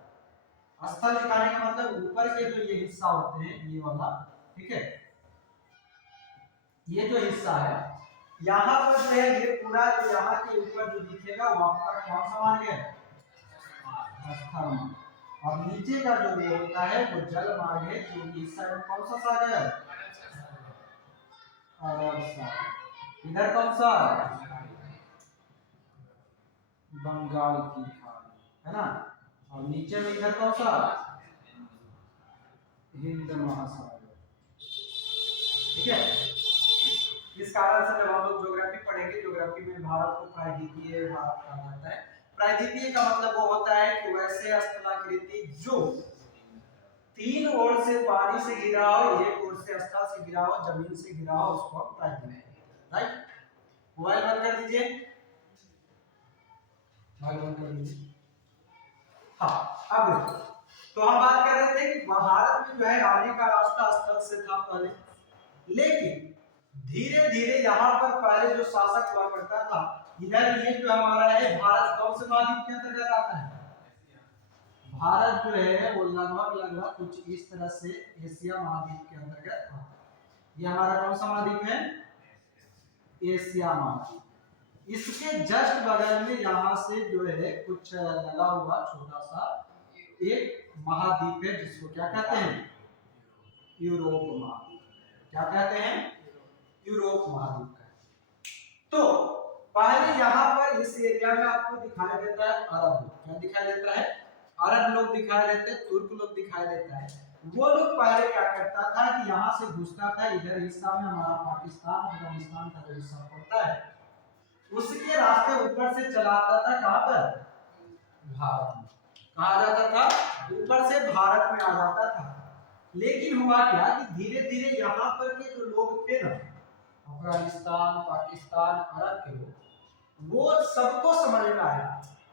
स्थल दिखाने का मतलब ऊपर के जो ये हिस्सा होते हैं, ये वाला, ठीक है, ये जो हिस्सा है यहाँ पर जो है ये पूरा जो यहाँ के ऊपर जो दिखेगा वो आपका कौन सा मार्ग है? स्थल मार्ग। और नीचे का जो वो होता है वो जल मार्ग है, क्योंकि इस साइड में कौन सा सागर है? अरब सागर। इधर कौन सा? बंगाल की खाड़ी, है ना। और नीचे में इधर कौन सा, हिंद महासागर। ठीक है, इस कारण से जब हम लोग ज्योग्राफी पढ़ेंगे, ज्योग्राफी में भारत को प्रायद्वीपीय भारत कहा जाता है। प्रायद्वीपीय का मतलब वो होता है कि वैसे स्थलाकृति जो तीन ओर से पानी से घिरा हो, एक ओर से स्थल से घिरा हो, जमीन से घिरा हो, उसको हम प्रायद्वीपीय कहते हैं। राइट, मोबाइल बंद कर दीजिए, मोबाइल बंद कर दीजिए। हाँ, अब तो हम बात कर रहे थे कि भारत में जो है आने का रास्ता स्थल से था पहले, लेकिन धीरे धीरे यहाँ पर पहले जो शासक हुआ करता था, इधर ये जो हमारा है भारत कौन से महाद्वीप के अंतर्गत आता है? भारत जो है वो लगभग कुछ इस तरह से एशिया महाद्वीप के अंतर्गत आता है। ये हमारा कौन सा महाद्वीप है? एशिया महाद्वीप। इसके जस्ट बगल में यहाँ से जो है कुछ लगा हुआ छोटा सा एक महाद्वीप है, जिसको क्या कहते हैं? यूरोप महाद्वीप। क्या कहते हैं? यूरोप महाद्वीप का। तो पहले यहाँ पर इस एरिया में आपको दिखाई देता है अरब लोग। क्या दिखाई देता है? अरब लोग दिखाई देते हैं, तुर्क लोग दिखाई देता है। वो लोग पहले क्या करता था कि यहाँ से घुसता था, इधर हिस्सा में हमारा पाकिस्तान अफगानिस्तान का जो हिस्सा पड़ता है, उसके रास्ते ऊपर से चला आता था। कहाँ पर? भारत में। कहाँ आ जाता था? ऊपर से भारत में आ जाता था। लेकिन हुआ क्या कि धीरे धीरे यहाँ पर के जो लोग थे ना, अफगानिस्तान पाकिस्तान अरब के लोग, वो सबको समझ में आया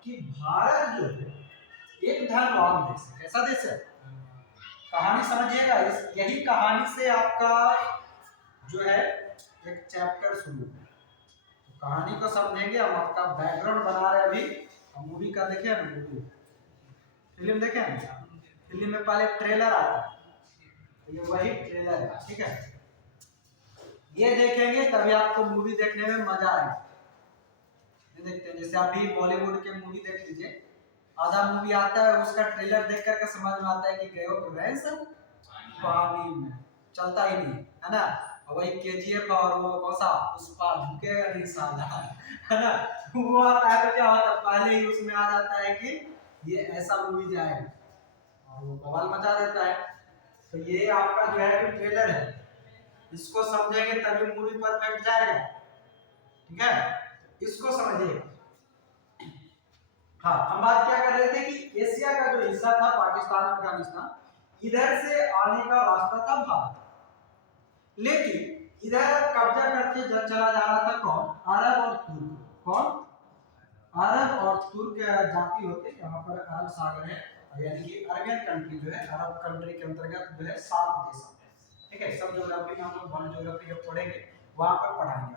कि भारत जो है एक धनवान देश है। कैसा देश है? कहानी समझिएगा, इस यही कहानी से आपका जो है एक चैप्टर शुरू है। तो कहानी को समझेंगे हम, आपका बैकग्राउंड बना रहे अभी। हम मूवी का देखे हैं, मूवी फिल्म देखे हैं, फिल्म में पहले ट्रेलर आता है, तो ये वही ट्रेलर है। ठीक है, ये देखेंगे तभी आपको मूवी देखने में मजा आएगा। देखते हैं, जैसे अभी बॉलीवुड के मूवी देख लीजिए, आधा मूवी आता है उसका ट्रेलर देख करके समझ में आता है कि गए हो भैंस पानी में, चलता ही नहीं है ना। वही केजीएफ और वो कौन सा पुष्पा, झुकेगा नहीं साला, है ना। वो आता है तो क्या होता है, पहले ही उसमें आ जाता है कि ये ऐसा मूवी जाएगा और वो बवाल मचा देता है। तो ये आपका जो है ट्रेलर है, इसको समझेंगे तभी मूवी परफेक्ट जाएगा। ठीक है, इसको समझिए। हाँ, हम बात क्या कर रहे थे कि एशिया का जो हिस्सा था पाकिस्तान अफगानिस्तान, इधर से आने का रास्ता था भारत, लेकिन इधर कब्जा करके चला जा रहा था कौन? अरब और तुर्क। कौन? अरब और तुर्क जाति होते, यहाँ पर अरब सागर है, यानी कि अरबियन कंट्री जो है, अरब कंट्री के अंतर्गत जो है 7 देश आते हैं। ठीक है, सब ज्योग्राफी में हम लोग वर्ल्ड ज्योग्राफी जब पढ़ेंगे वहां पर पढ़ाएंगे।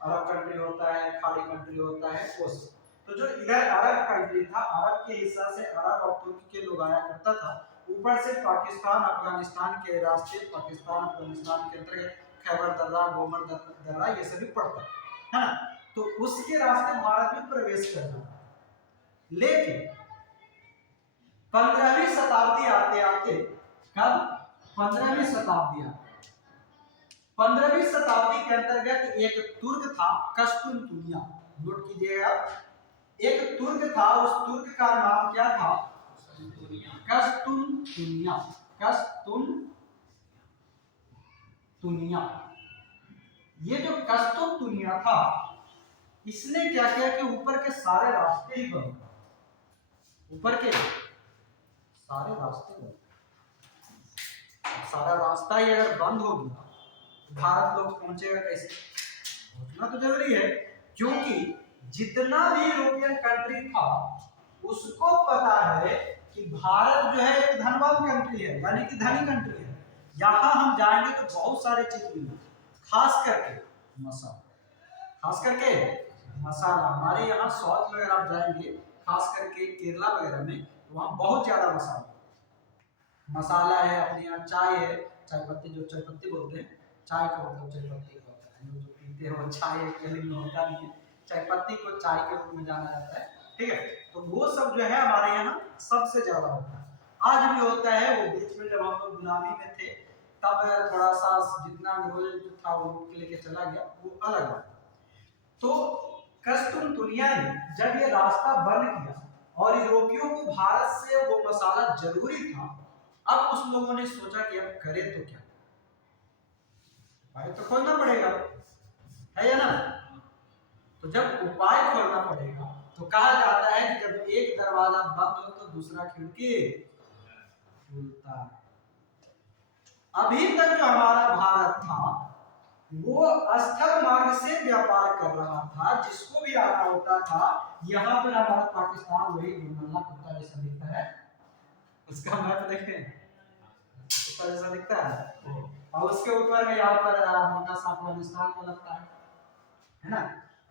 अरब कंट्री होता है, खाड़ी कंट्री होता है, वो सब। तो जो इधर अरब कंट्री था, अरब के हिस्सा से अरब और तुर्क के लोग आया करता था। ऊपर से पाकिस्तान अफगानिस्तान के रास्ते, पाकिस्तान अफगानिस्तान के अंतर्गत खैबर दर्रा, गोमर दर्रा, ये सभी पड़ता है ना। तो उसके रास्ते भारत में प्रवेश करना था। लेकिन 15वीं शताब्दी आते आते, कब? 15वीं शताब्दी आते, 15वीं शताब्दी के अंतर्गत एक तुर्क था कस्तुनतुनिया। नोट कीजिएगा, एक तुर्क था, उस तुर्क का नाम क्या था? कस्तुनतुनिया। कस्तुनतुनिया। ये जो कस्तुनतुनिया था, इसने क्या किया कि ऊपर के सारे रास्ते ही बंद, ऊपर के सारे रास्ते बंद। सारा रास्ता ही अगर बंद हो गया, भारत लोग पहुंचेगा कैसे? पहुंचना तो जरूरी है, क्योंकि जितना भी यूरोपियन कंट्री था उसको पता है कि भारत जो है एक धनवान कंट्री है, यानी कि धनी कंट्री है। यहाँ हम जाएंगे तो बहुत सारे चीज मिलेंगे, खास करके मसाला। खास करके मसाला, हमारे यहाँ साउथ में अगर आप जाएंगे, खास करके केरला वगैरह में, वहाँ बहुत ज्यादा मसाला है। अपने यहाँ चाय है, चाय पत्ती, जो चाय पत्ती बोलते हैं, चाय का मतलब चाय पत्ती होता है, जो पीते हो चाय में होता नहीं है, चाय पत्ती को चाय के रूप में जाना जाता है। ठीक है, तो वो सब जो है हमारे यहाँ सबसे ज्यादा होता है, आज भी होता है। वो बीच में जब हम लोग गुलामी में थे तब थोड़ा सा जितना अंग्रेज जो था वो लूट के लेके चला गया, वो अलग बात। तो कस्तुनतुनिया ने जब ये रास्ता बंद किया और यूरोपियों को भारत से वो मसाला जरूरी था। अब उस लोगों ने सोचा कि अब करें तो क्या, उपाय तो खोजना पड़ेगा, है या ना। तो जब उपाय खोजना पड़ेगा तो कहा जाता है कि जब एक दरवाजा बंद हो तो दूसरा खिड़की खुलता है। अभी तक जो हमारा भारत था वो स्थल मार्ग से व्यापार कर रहा था, जिसको भी आना होता था। यहाँ पर हमारा पाकिस्तान वही दुर्मल्ला कुत्ता जैसा दिखता है, उसका मैप देखें, कुत्ता जैसा दिखता है, और उसके ऊपर में यहाँ पर अफगानिस्तान को लगता है ना।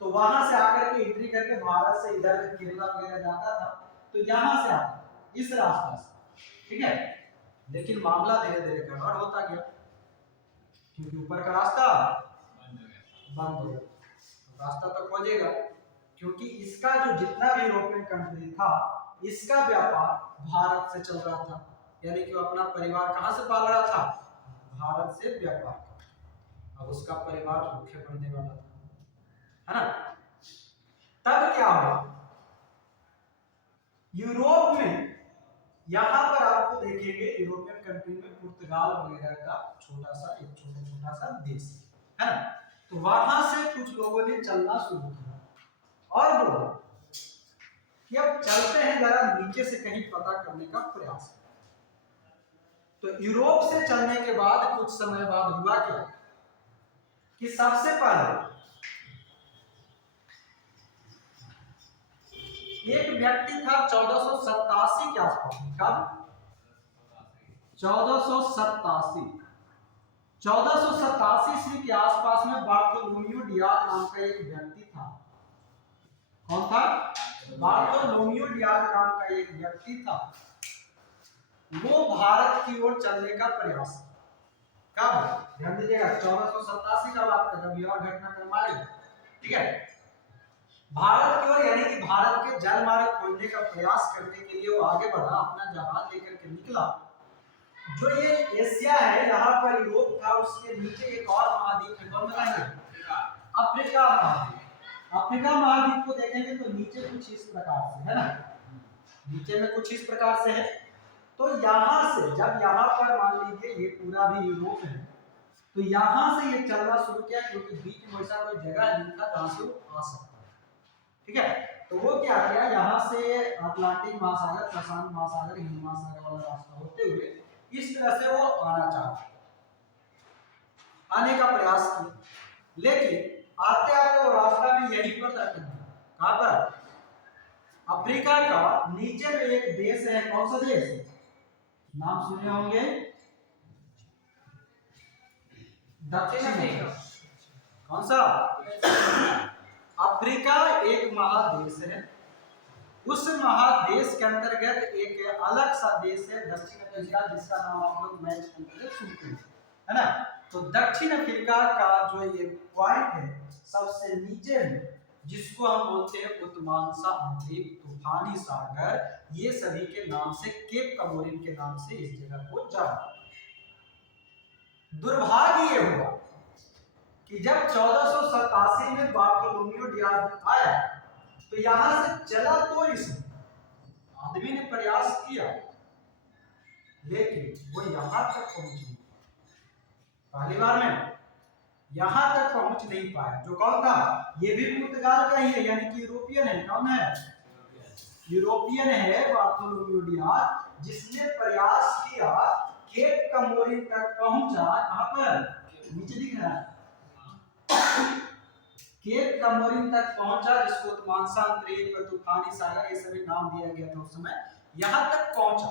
तो वहां से आकर के एंट्री करके भारत से इधर केरला वगैरह जाता था, तो यहाँ से आता इस रास्ता से, ठीक है। लेकिन मामला धीरे धीरे गड़बड़ होता गया, क्योंकि ऊपर का रास्ता बंद हो गया। रास्ता तो खोजेगा, क्योंकि इसका जो जितना भी यूरोपियन कंट्री था इसका व्यापार भारत से चल रहा था, यानी कि वो अपना परिवार कहां से पाल रहा था, भारत से व्यापार। अब उसका परिवार भूखे पड़ने वाला था, है ना। तब क्या हुआ, यूरोप में यहां पर आपको देखेंगे यूरोपियन कंट्री में पुर्तगाल वगैरह का छोटा सा देश है ना। तो वहां से कुछ लोगों ने चलना शुरू किया और बोला कि अब चलते हैं जरा नीचे से कहीं पता करने का प्रयास। तो यूरोप से चलने के बाद कुछ समय बाद हुआ क्या कि सबसे पहले एक व्यक्ति था 1487 के आसपास, कब 1487 ईस्वी के आसपास में बार्थोलोम्यू डियाज नाम का एक व्यक्ति था। कौन था, बार्थोलोम्यू डियाज नाम का एक व्यक्ति था। वो भारत की ओर चलने का प्रयास, कब, ध्यान दीजिएगा 1487 का बात कर, अभी और घटनाक्रम आएगा, ठीक है। भारत की ओर, यानी कि भारत के जल मार्ग खोजने का प्रयास करने के लिए वो आगे बढ़ा, अपना जहाज लेकर के निकला। जो ये एशिया है, यहाँ पर यूरोप था, उसके नीचे एक और महाद्वीप है, कौन बताएंगे, अफ्रीका महाद्वीप। अफ्रीका महाद्वीप को देखेंगे तो नीचे कुछ इस प्रकार से है ना, नीचे में कुछ इस प्रकार से है। तो यहाँ से जब यहाँ पर मान लीजिए ये पूरा भी यूरोप है, तो यहाँ से ये चलना शुरू किया, क्योंकि बीच में ऐसा कोई जगह नहीं था जहाँ से वो आ सकता, ठीक है। तो वो क्या किया, यहाँ से अटलांटिक महासागर, प्रशांत महासागर, हिंद महासागर वाला रास्ता होते हुए इस तरह से वो आना चाहता, आने का प्रयास किया, लेकिन आते आते वो रास्ता में यहीं पर अटक गया। कहाँ पर, अफ्रीका का नीचे में एक देश है, कौन सा देश, नाम सुने होंगे, दक्षिण अफ्रीका। कौन सा, अफ्रीका एक महादेश है, उस महादेश के अंतर्गत एक अलग सा देश है दक्षिण अफ्रीका, जिसका नाम आप लोग मैच करके सुनते हैं, है ना। तो दक्षिण अफ्रीका का जो ये पॉइंट है सबसे नीचे में, जिसको हम बोलते हैं उत्मांसा द्वीप, तूफानी सागर, ये सभी के नाम से, केप कमोरिन के नाम से इस जगह को जाना। दुर्भाग्य ये हुआ कि जब 1487 में बार्थोलोम्यू डियाज आया, तो यहां से चला तो इस आदमी ने प्रयास किया, लेकिन वो यहां तक पहुंच नहीं, पहली बार में यहां तक पहुंच नहीं पाया। जो कौन था, ये भी पुर्तगाल का ही है, यानी कि यूरोपियन है। कौन है, यूरोपियन है बार्थोलोम्यू डियाज, जिसने प्रयास किया, केप कमोरिन तक पहुंचा। कहां पर, नीचे दिख रहा है, केप कमोरिन तक पहुंचा, जिसको उत्मांसा द्वीप, तूफानी सागर, ये सभी नाम दिया गया था उस समय। यहां तक पहुंचा,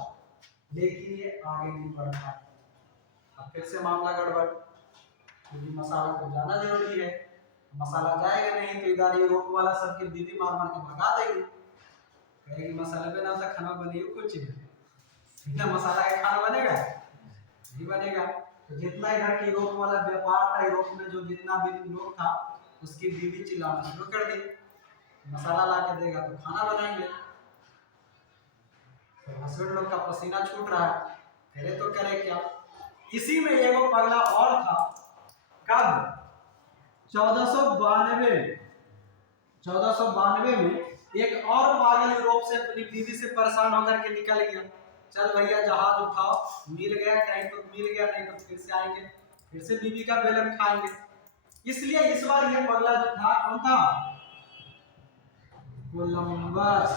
लेकिन ये आगे नहीं बढ़ पाया। अब फिर से मामला गड़बड़, क्योंकि मसाला को जाना जरूरी है, मसाला जाएगा नहीं तो इधर यूरोप वाला सबके बीबी मार मार के भगा देगी, कहेगी मसाले पे ना तो खाना बनेगा कुछ नहीं, बिना मसाला के खाना बनेगा नहीं बनेगा। तो जितना इधर के यूरोप वाला व्यापार था, यूरोप में जो जितना भी लोग था, उसकी बीवी चिल्लाना शुरू कर दी, मसाला ला के देगा तो खाना बनाएंगे। तो हस्बैंड लोग का पसीना छूट रहा है, करे तो करे क्या। इसी में एगो पगला और था, कब 1492 में एक और पागल यूरोप से अपनी बीवी से परेशान होकर के निकल गया। चल भैया जहाज उठाओ, मिल गया कहीं तो मिल गया, नहीं तो फिर से आएंगे, फिर से बीवी का बेलन खाएंगे। इसलिए इस बार ये पगला जो था कौन था? कोलंबस।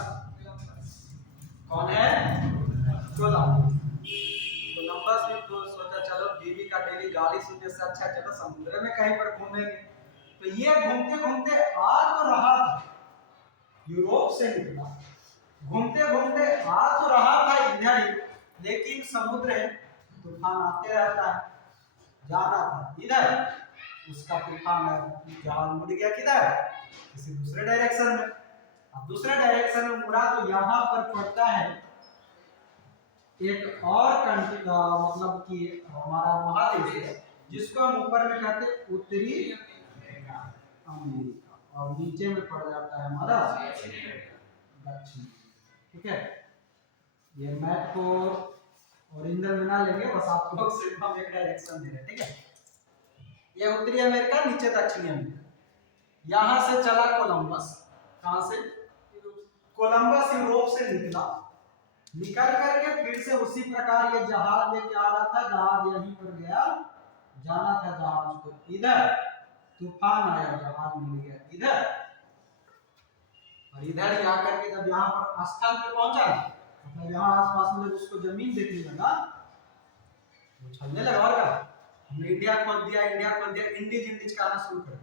कौन है? कोलंबस। कोलंबस ने तो सोचा चलो बीवी का डेली गाली सुनने से अच्छा चलो समुद्र में कहीं पर घूमेंगे। तो ये घूमते घूमते आ तो रहा था, यूरोप से निकला, घूमते घूमते आ तो रहा था इधर ही, लेकिन समुद्र है, तूफान आते रहता है, जाना था इधर, उसका तूफान जहाज मुड़ गया किधर? किसी दूसरे डायरेक्शन में। अब दूसरे डायरेक्शन में मुड़ा तो यहाँ पर पड़ता है एक और कंट्री, मतलब कि हमारा महादेश है जिसको हम ऊपर में कहते हैं उत्तरी अमेरिका, और नीचे में पड़ जाता है हमारा दक्षिण। ठीक है, ये मैप को ओरिजिनल बना लेंगे, बस आप लोग सिर्फ हम एक डायरेक्शन दे रहे हैं। ठीक है, ये उत्तरी अमेरिका, नीचे दक्षिणी अमेरिका। यहाँ से चला कोलंबस, कहाँ से? कोलंबस यूरोप से निकला, निकल करके फिर से उसी प्रकार ये जहाज लेके आ रहा था, जहाज यहीं पर गया, जाना था जहाज को इधर, तूफान आया, जहाज मिल गया इधर, और इधर ही आकर के जब यहाँ पर स्थल पे पहुंचा, मतलब यहाँ आसपास में जब उसको जमीन देखने लगा, वो चलने लगा। और क्या, हमने इंडिया खोल दिया, इंडिया खोल दिया, इंडीज इंडीज कहना शुरू कर दिया।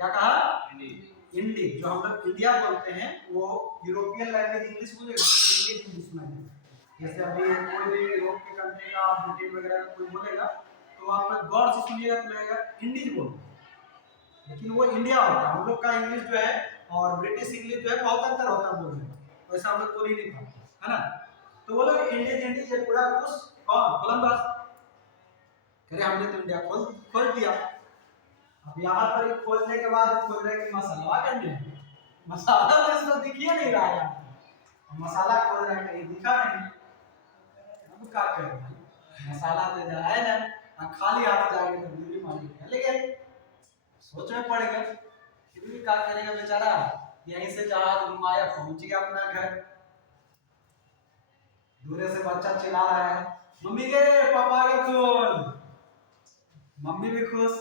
क्या कहा? इंडीज। जो हम लोग इंडिया बोलते हैं वो यूरोपियन लैंग्वेज इंग्लिश बोलेगा, इंडीज इंग्लिश में। जैसे अभी कोई भी यूरोप के कंट्री का, ब्रिटेन वगैरह का कोई बोलेगा तो आप लोग गौर से सुनिएगा तो लगेगा इंडीज बोल, लेकिन वो इंडिया होता है। हम लोग का इंग्लिश जो है और ब्रिटिश इंग्लिश जो है बहुत अंतर होता है बोलने में, वैसा हम लोग बोल ही नहीं पाते, है ना। तो वो लोग इंडीज इंडीज ये पूरा कुछ कौन? कोलंबस करे, हमने तो इंडिया खोल दिया। अब यहाँ पर खोलने के बाद खोल रहे कि मसाला करने, मसाला तो इसको दिखिए नहीं रहा है, मसाला खोल रहे हैं कहीं दिखा नहीं, अब क्या करें? मसाला तो जाए ना, खाली हाथ जाएंगे तो बिल्ली मारेंगे, लेकिन सोच में पड़ गए, फिर भी क्या करेगा बेचारा, यहीं से जहाज घुमाया, पहुंच गया अपना घर। दूर से बच्चा चिल्ला रहा है, मम्मी के पापा के फोन। मम्मी भी खुश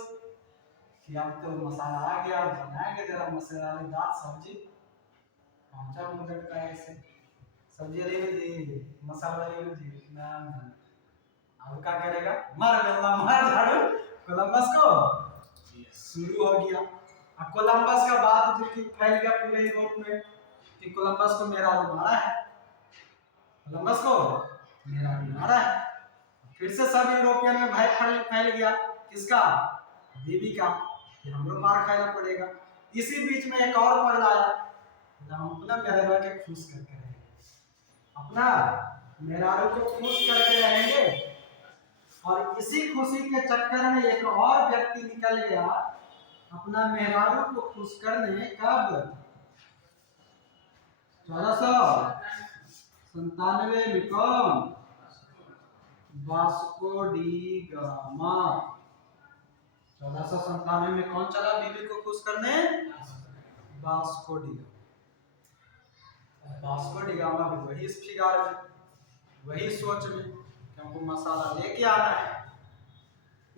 कि अब तो मसाला आ गया, बनाएंगे जरा मसालेदार सब्जी। पहुंचा मुंह का ऐसे, सब्जी ले ली, मसाला ले ली ना, अब क्या करेगा? मार गल्ला, मार झाड़ू कोलंबस को। शुरू हो गया। अब कोलंबस का बात जो कि फैल गया पूरे यूरोप में कि कोलंबस को मेरा मारा है, कोलंबस को मेरा मारा है। फिर से सब यूरोपियन में भय फैल गया, किसका? बीवी का, कि हमको मार खाना पड़ेगा। इसी बीच में एक और पगला आया, हम अपना मेहरारू के खुश करके रहेंगे, अपना मेहरारू को खुश करके रहेंगे। और इसी खुशी के चक्कर में एक और व्यक्ति निकल गया अपना मेहरारू को खुश करने। कब? 1497 में। कौन? Vasco D gamma. 1497 में कौन चला बीवी को खुश करने? Vasco D gamma. Vasco D gamma भी वही फिगार में, वही सोच में कि हमको मसाला लेके आना है।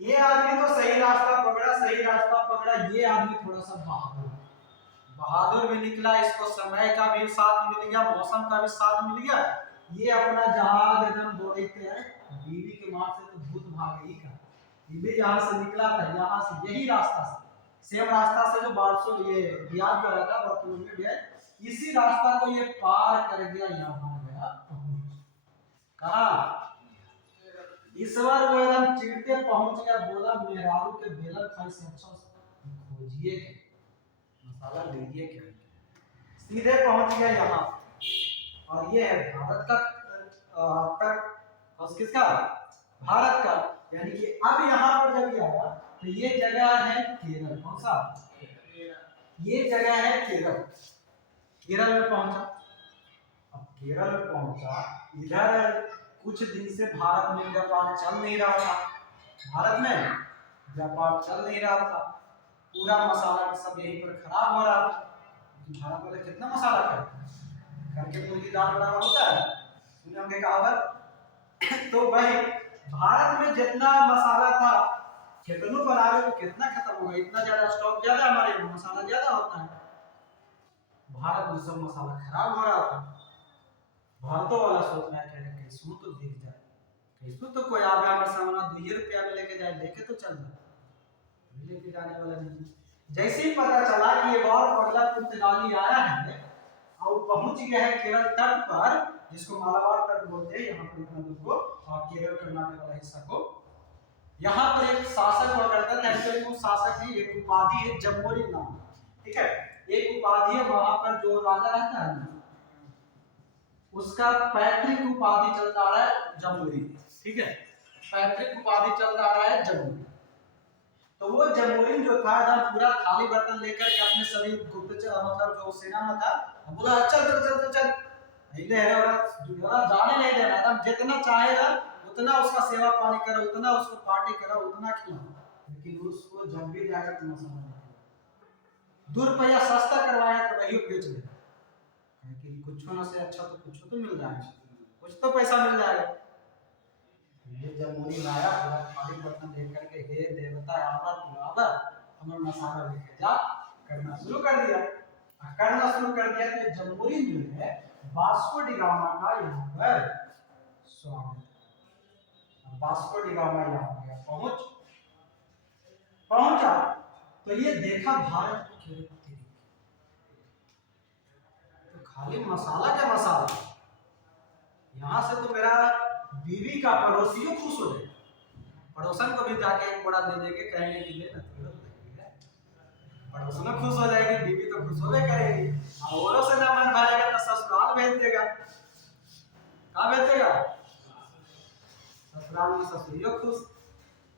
ये आदमी तो सही रास्ता पकड़ा, सही रास्ता पकड़ा। ये आदमी थोड़ा सा बहादुर भी निकला, इसको समय का भी साथ मिल गया, मौसम का भी साथ मिल गया। ये अपना जहाज एकदम दौड़ते हैं, बीवी के मार से तो भूत भाग ही का। बीवी यहाँ से निकला था, यहाँ से यही रास्ता से, सेम रास्ता से जो बारसो ये बियाज जो रहता है, इसी रास्ता को ये पार कर गया, यहाँ गया। कहाँ? इस बार वो एकदम चिढ़ते पहुंच गया, बोला मेहरारू के बेलन खाई से अच्छा खोजिए मसाला लीजिए क्या। सीधे पहुंच गया यहाँ, और ये है भारत का तट, और किसका? भारत का। यानी कि अब यहाँ पर जब ये आया तो ये जगह है केरल। कौन सा? ये जगह है केरल। केरल में पहुंचा। अब केरल में पहुंचा, इधर कुछ दिन से भारत में व्यापार चल नहीं रहा था, भारत में व्यापार चल नहीं रहा था, पूरा मसाला सब यहीं पर खराब हो रहा था। भारत वाले कितना मसाला खाते हैं, घर के मुर्गी दाल बराबर होता है, सुने होंगे कहावत। तो भाई भारत में जितना मसाला था कितनों बनावे तो कितना खत्म होगा, इतना ज्यादा स्टॉक ज्यादा हमारे यहाँ मसाला ज्यादा होता है। भारत में सब मसाला खराब हो रहा था। भारतों वाला सोच रहा है कि कैसू तो दिख जाए, कैसू तो कोई आवे हमारे सामने 2 रुपया में लेके जाए, देखे तो चल जाए, लेके जाने वाला नहीं। जैसे ही पता चला कि एक और पगला पुर्तगाली आया है और पहुंच गया है केरल तट पर, जिसको मालाबार तट बोलते हैं यहाँ पर इतना दूर को, और केरल कर्नाटक वाला हिस्सा को। यहाँ पर एक शासक हुआ करता था, एक्चुअली वो शासक नहीं, एक उपाधि है जम्मोरिन नाम, ठीक है, एक उपाधि है। वहां पर जो राजा रहता है ना, उसका पैतृक उपाधि चलता आ रहा है जम्मोरिन, ठीक है, पैतृक उपाधि चलता आ रहा है जम्मोरिन। तो वो जम्मोरिन जो था एकदम पूरा खाली बर्तन लेकर के अपने सभी गुप्तचर मतलब जो सेना में था, बोला चल चल चल चल पहले है और जाने नहीं देना, एकदम जितना चाहेगा उतना उसका सेवा पानी करो, उतना उसको पार्टी करो, उतना खिलाओ। लेकिन उसको जब भी जाकर तुम समझ 2 रुपया सस्ता करवाया तो वही बेच ले, क्योंकि कुछ होने से अच्छा तो कुछ तो मिल जाएगा, कुछ तो पैसा मिल जाएगा। ये जब मुनि आया पूरा खाली बर्तन लेकर के, हे देवता आवा तू आवा, हमें मसाला लेके जा, करना शुरू कर दिया। तो जम्मूरी जो है वास्को डी गामा का यहाँ पर स्वागत। वास्को डी गामा यहाँ गया, पहुंचा तो ये देखा भारत की तो खाली मसाला का मसाला, यहाँ से तो मेरा बीवी का पड़ोसियों खुश हो जाए, पड़ोसन को भी जाके एक बड़ा दे देंगे, कहेंगे कि ले ना, पड़ोसन खुश हो जाएगी, बीवी तो खुश होवे करेगी, औरों से ना मन भरेगा तो ससुराल भेज देगा। कहाँ भेज देगा? ससुराल में ससुरियों खुश,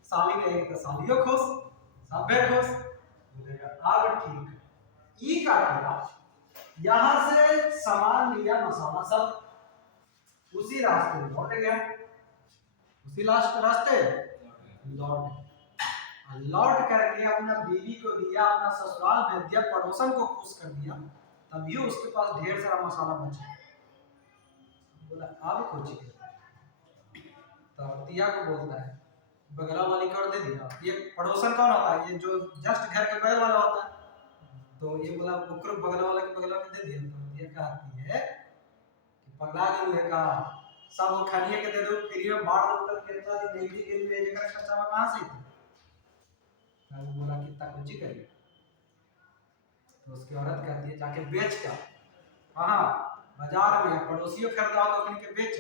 साली रहेगी तो सालियों खुश, सब खुश बोलेगा अब ठीक। ई का किया, यहाँ से सामान लिया, मसाला सब उसी रास्ते लौट गया, उसी रास्ते लौट करके अपना बीवी को दिया, अपना ससुराल भेज दिया, पड़ोसन को खुश कर दिया, तभी उसके पास ढेर सारा मसाला बचा। बोला अब कुछ तो तिया को बोलता है, बगला वाली कर दे दिया। ये पड़ोसन कौन होता है? ये जो जस्ट घर के बगल वाला होता है। तो ये बोला ओकरो बगल वाला के दे दिया। तो ये कहती है कि पगला गेलू है का, सब खानिए के दे दो, फ्री में बाढ़ दो, तक कितना दिन नहीं भी गेलू है, जेकर खर्चा में कहां से? तो बोला कितना कुछ करिए। तो उसकी औरत कहती है जाके बेच क्या, हाँ बाजार में पड़ोसियों खरीदा तो उनके बेच।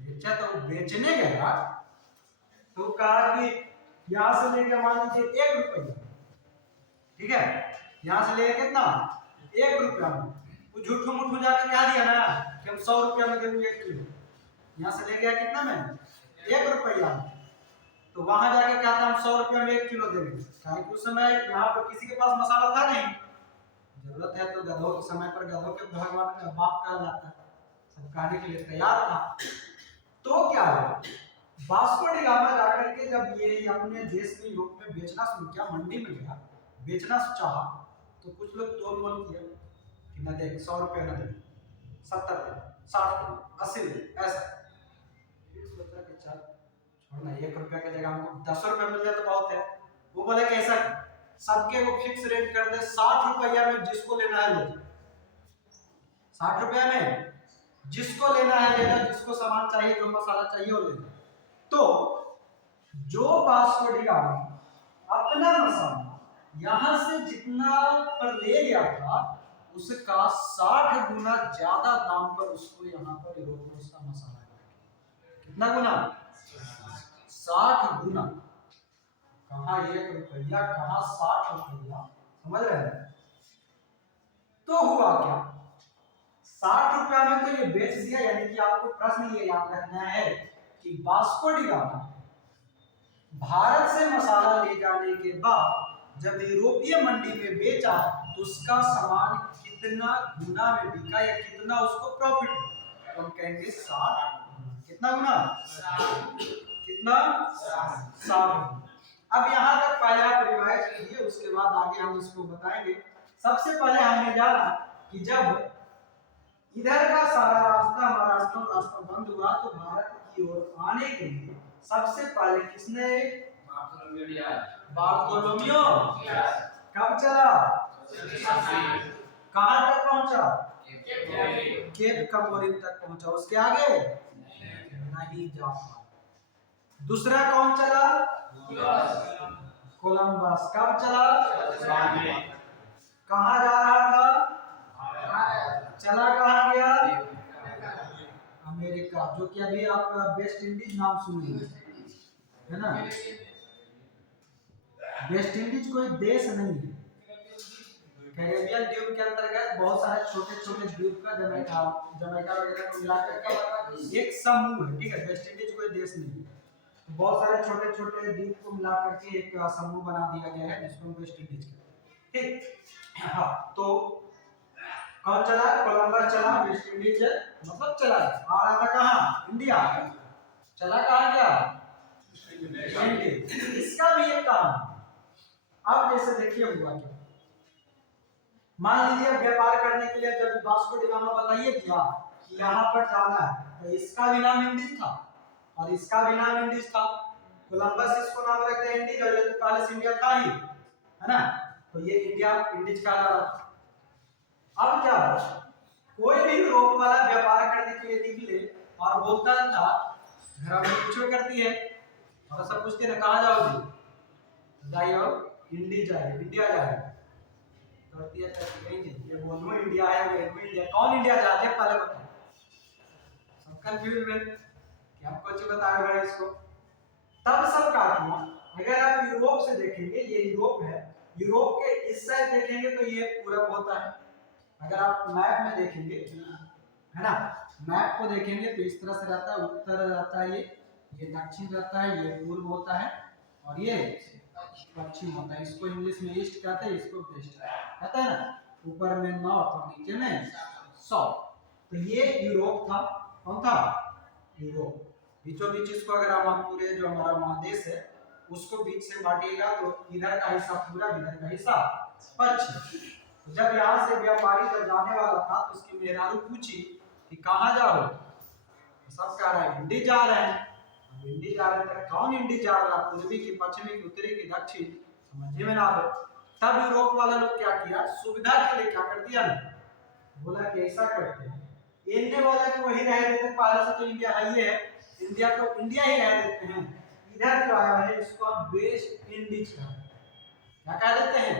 बेचा तो बेचने गया तो कहा कि यहाँ से लेके मान लीजिए 1 रुपया, ठीक है, यहाँ से लेके कितना 1 रुपया में, वो झूठू मुठू जाके कह दिया ना कि हम 100 रुपया में देंगे 1 किलो, यहाँ से ले गया कितना में 1 रुपया, तो वहां जाके कहता हम 100 रुपया में 1 किलो देंगे। कहा कि उस समय यहाँ पर किसी के पास मसाला था नहीं, जरूरत है तो गधों के समय पर गधों के भगवान का बाप कहा जाता है, सब खाने के लिए तैयार था। तो क्या है, वास्को डी गामा जाकर के जब ये अपने देश में यूरोप में बेचना शुरू किया, मंडी में गया बेचना चाहा, तो कुछ लोग तोल मोल किया कि न दे 100 रुपया न दे, 70 दे, 60 दे, 80 दे, ऐसा। फिर सोचा कि चल छोड़ना, 1 रुपया की जगह हमको 10 रुपया मिल जाए तो बहुत है। वो बोले कैसा, सबके वो फिक्स रेट कर दे, 60 रुपया में जिसको लेना है ले, 60 रुपया में जिसको लेना है लेना, जिसको सामान चाहिए, जो मसाला चाहिए वो लेना। तो जो वास्को डी गामा अपना मसाला यहां से जितना पर ले गया था, उसका 60 गुना ज्यादा दाम पर उसको यहाँ पर यूरोप में उसका मसाला है। कितना गुना? 60 गुना। कहाँ 1 रुपया, कहाँ 60 रुपया, समझ रहे हैं? तो हुआ क्या, 60 रुपया में तो ये बेच दिया। यानी कि आपको प्रश्न ये याद रखना है कि वास्को डी गामा भारत से मसाला ले जाने के बाद जब यूरोपीय मंडी में बेचा तो उसका सामान कितना गुना में बिका या कितना उसको प्रॉफिट, तो हम कहेंगे 60। कितना गुना? कितना? 60। अब यहाँ तक पहले आप रिवाइज कीजिए, उसके बाद आगे हम इसको बताएंगे। सबसे पहले हमने जाना कि जब इधर का सारा रास्ता महाराष्ट्र रास्ता बंद हुआ तो भारत की ओर आने के लिए सबसे पहले किसने बार्थोलोमियो कब चला, कहां तक पहुंचा, केप कमोरिन तक पहुंचा, उसके आगे नहीं जा पाया। दूसरा कौन चला, कोलंबस कब चला, कहां जा रहा था, चला कहां गया, अमेरिका, जो कि अभी आप वेस्ट इंडीज नाम सुने है ना। वेस्ट इंडीज कोई देश नहीं है, कैरेबियन द्वीप के अंतर्गत बहुत सारे छोटे छोटे द्वीप का जमैका वगैरह को मिलाकर के एक समूह है, ठीक है। वेस्ट इंडीज कोई देश नहीं है, बहुत सारे छोटे छोटे द्वीप को मिलाकर के एक समूह बना दिया गया है जिसको वेस्ट इंडीज कहते हैं, ठीक। हाँ, तो कौन चला, कोलंबस चला, वेस्ट इंडीज मतलब चला, आ रहा था कहाँ, इंडिया, चला कहाँ गया, इंडिया। इसका भी एक काम, अब जैसे देखिए हुआ क्या, मान लीजिए व्यापार करने के लिए जब वास्को डी गामा बताइए क्या कि यहाँ पर जाना है, तो इसका भी नाम इंडिज था और इसका भी नाम इंडिज था। कोलंबस इसको नाम रखते हैं इंडिज, और ये तो पहले से इंडिया था ही, है ना, तो ये इंडिया इंडिज का नाम। अब क्या, कोई भी यूरोप वाला व्यापार करने के लिए निकले और बोलता था, घर में पूछो करती है और सब पूछते ना कहाँ जाओगे, जाइए इंडिज जाए, इंडिया जाए, करती है ये बोलो इंडिया है, वो इंडिया, कौन इंडिया जाते हैं पहले बताओ, सब कंफ्यूज में कि हम कुछ बताएगा इसको। तब सब का किया, अगर आप यूरोप से देखेंगे, ये यूरोप है, यूरोप के इस साइड देखेंगे तो ये पूरब होता है, अगर आप मैप में देखेंगे है ना, मैप को देखेंगे तो इस तरह से रहता है, उत्तर रहता है, ये दक्षिण रहता है, ये पूर्व होता है और ये पश्चिम होता है। इसको इंग्लिश में ईस्ट कहते हैं, इसको वेस्ट कहते हैं ना, ऊपर में नॉर्थ और नीचे में साउथ। तो ये यूरोप था, कौन था, यूरोप। बीचों बीच इसको अगर हम पूरे जो हमारा महादेश है उसको बीच से बांटिएगा तो इधर का हिस्सा पूरा, इधर का हिस्सा पश्चिम। जब यहाँ से व्यापारी जब जाने वाला था तो उसकी मेहरारू पूछी कि कहाँ जाओ, तो सब कह रहा है इंडी जा रहे हैं। अब इंडी जा रहे हैं, कौन इंडी जा रहा है, पूर्वी की, पश्चिमी की, उत्तरी की, दक्षिण, समझ में ना आए। तब यूरोप वाला लोग क्या किया, सुविधा के लिए क्या कर दिया ना, बोला कि ऐसा करते हैं, इंडिया वाला को वही रह देते, पहले से तो इंडिया है ही है, इंडिया को इंडिया ही रह देते हैं, इधर जो आया है इसको हम वेस्ट इंडीज कहते हैं, क्या कह देते हैं,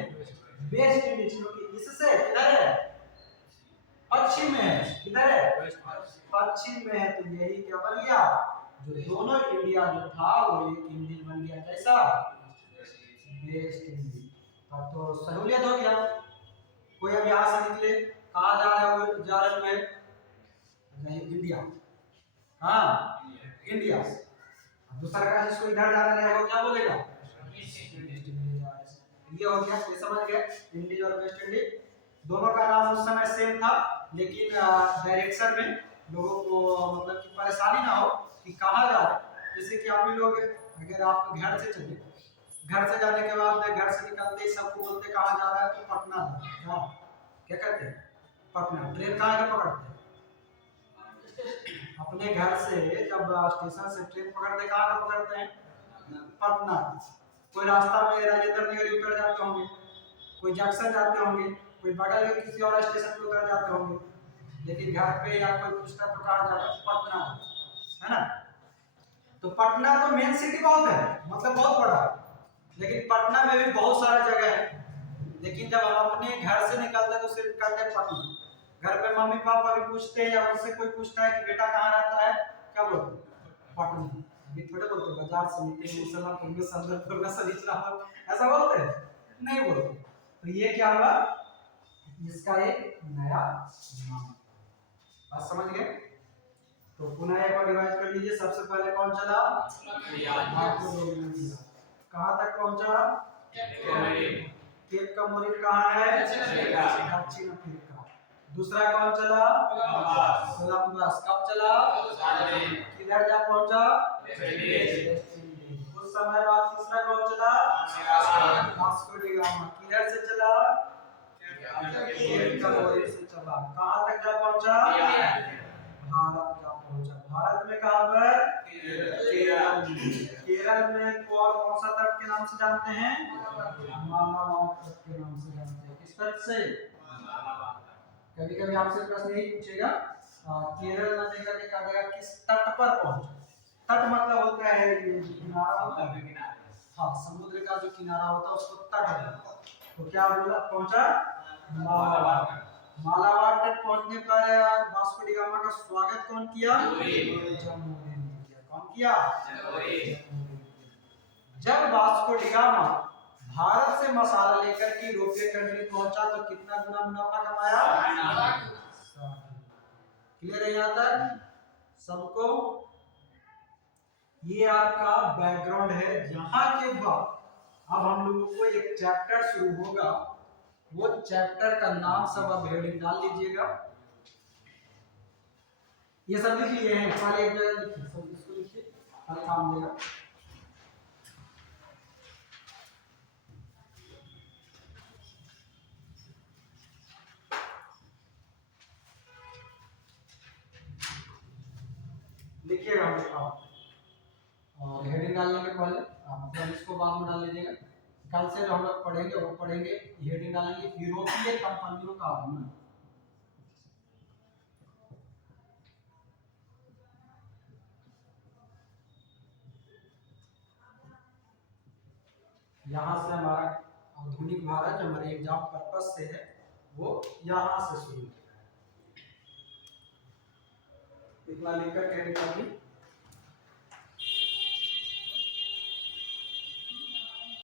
वेस्ट इंडीज, क्योंकि इससे किधर है, पश्चिम में है, किधर है, पश्चिम में है, तो यही क्या बन गया, जो दोनों इंडिया जो था वो एक इंडीज बन गया, कैसा, वेस्ट इंडीज। तब तो सहूलियत हो गया, कोई अब यहाँ से निकले, कहाँ जा रहे हो, जा रहे हुए इंडिया, हाँ इंडिया, दूसरा का जिसको इधर जाना रहेगा क्या बोलेगा, ये हो गया, ये समझ गए, इंडीज और वेस्ट इंडीज दोनों का नाम उस समय सेम था, लेकिन डायरेक्शन में लोगों को मतलब कि परेशानी ना हो कि कहाँ जा रहे। जैसे कि आप लोग अगर आप घर से चले, घर से जाने के बाद घर से निकलते ही सबको बोलते कहाँ जा रहा है, तो पटना जा रहा है, क्या कहते हैं, पटना। ट्रेन कहाँ के पकड़ते हैं, अपने घर से जब स्टेशन से ट्रेन पकड़ते कहाँ का पकड़ते हैं, पटना। कोई रास्ता में राजेंद्र नगर उतर जाते होंगे, कोई जंक्शन जाते होंगे, कोई बगल में किसी और स्टेशन पे उतर जाते होंगे, लेकिन घर पे या कोई पूछता तो कहाँ जा रहा है, पटना, है ना। तो पटना तो मेन सिटी बहुत है, मतलब बहुत बड़ा, लेकिन पटना में भी बहुत सारा जगह है, लेकिन जब हम अपने घर से निकलते हैं तो सिर्फ कहते हैं पटना। घर पे मम्मी पापा भी पूछते हैं या उनसे कोई पूछता है कि बेटा कहाँ रहता है, क्या बोलते हैं, पटना। अभी थोड़े बोलते बाजार समिति मुसलमान कुंभ संदर्भ में सरिचना हो, ऐसा बोलते हैं, नहीं बोलते। तो ये क्या हुआ, इसका एक नया नाम, बात समझ गए। तो पुनः एक बार रिवाइज कर लीजिए, सबसे पहले कौन चला, कहाँ तक पहुंचा, केप कमोरिन कहाँ है, दक्षिण अफ्रीका। दूसरा कौन चला, कोलंबस कब चला, किधर जा पहुंचा, कुछ समय बाद तीसरा कौन चला, वास्को डी गामा, किधर से चला, कैलगरी से चला, कहाँ तक जा पहुंचा? भारत जा पहुंचा। भारत में कहाँ पर? केरल में। केरल में को और कौन सा तट के नाम से जानते हैं? मालाबार तट के नाम से जानते हैं। किस तट से? कभी कभी आपसे प्रश्न यही पूछेगा, केरल नदी का क्या देगा, किस तट पर पहुंचा? तट मतलब होता है ये किनारा होता है, हाँ समुद्र का जो किनारा होता है उसको तट बोलते हैं। तो क्या बोला पहुंचा? मालाबार। मालाबार तक पहुंचने पर वास्को डी गामा का स्वागत कौन किया? जमोरिन ने किया। कौन किया? जब वास्को डी गामा भारत से मसाला लेकर के यूरोपियन कंट्री पहुंचा तो कितना गुना मुनाफा कमाया? क्लियर है यहाँ तक सबको? ये आपका बैकग्राउंड है। यहाँ के बाद अब हम लोगों को एक चैप्टर शुरू होगा, वो चैप्टर का नाम सब अब हेडिंग डाल लीजिएगा। ये सब लिख लिए हैं, पहले एक जगह लिखिए, सब इसको लिखिए, हर काम देगा। लिखिएगा हम और हेडिंग डालने के पहले मतलब इसको बाद में डाल लीजिएगा। कल से जो हम लोग पढ़ेंगे वो पढ़ेंगे, हेडिंग डालेंगे यूरोपीय कंपनियों का आगमन। यहाँ से हमारा आधुनिक भारत जो हमारे एग्जाम पर्पस से है वो यहाँ से शुरू होता है। इतना लिखकर हेडिंग डालिए।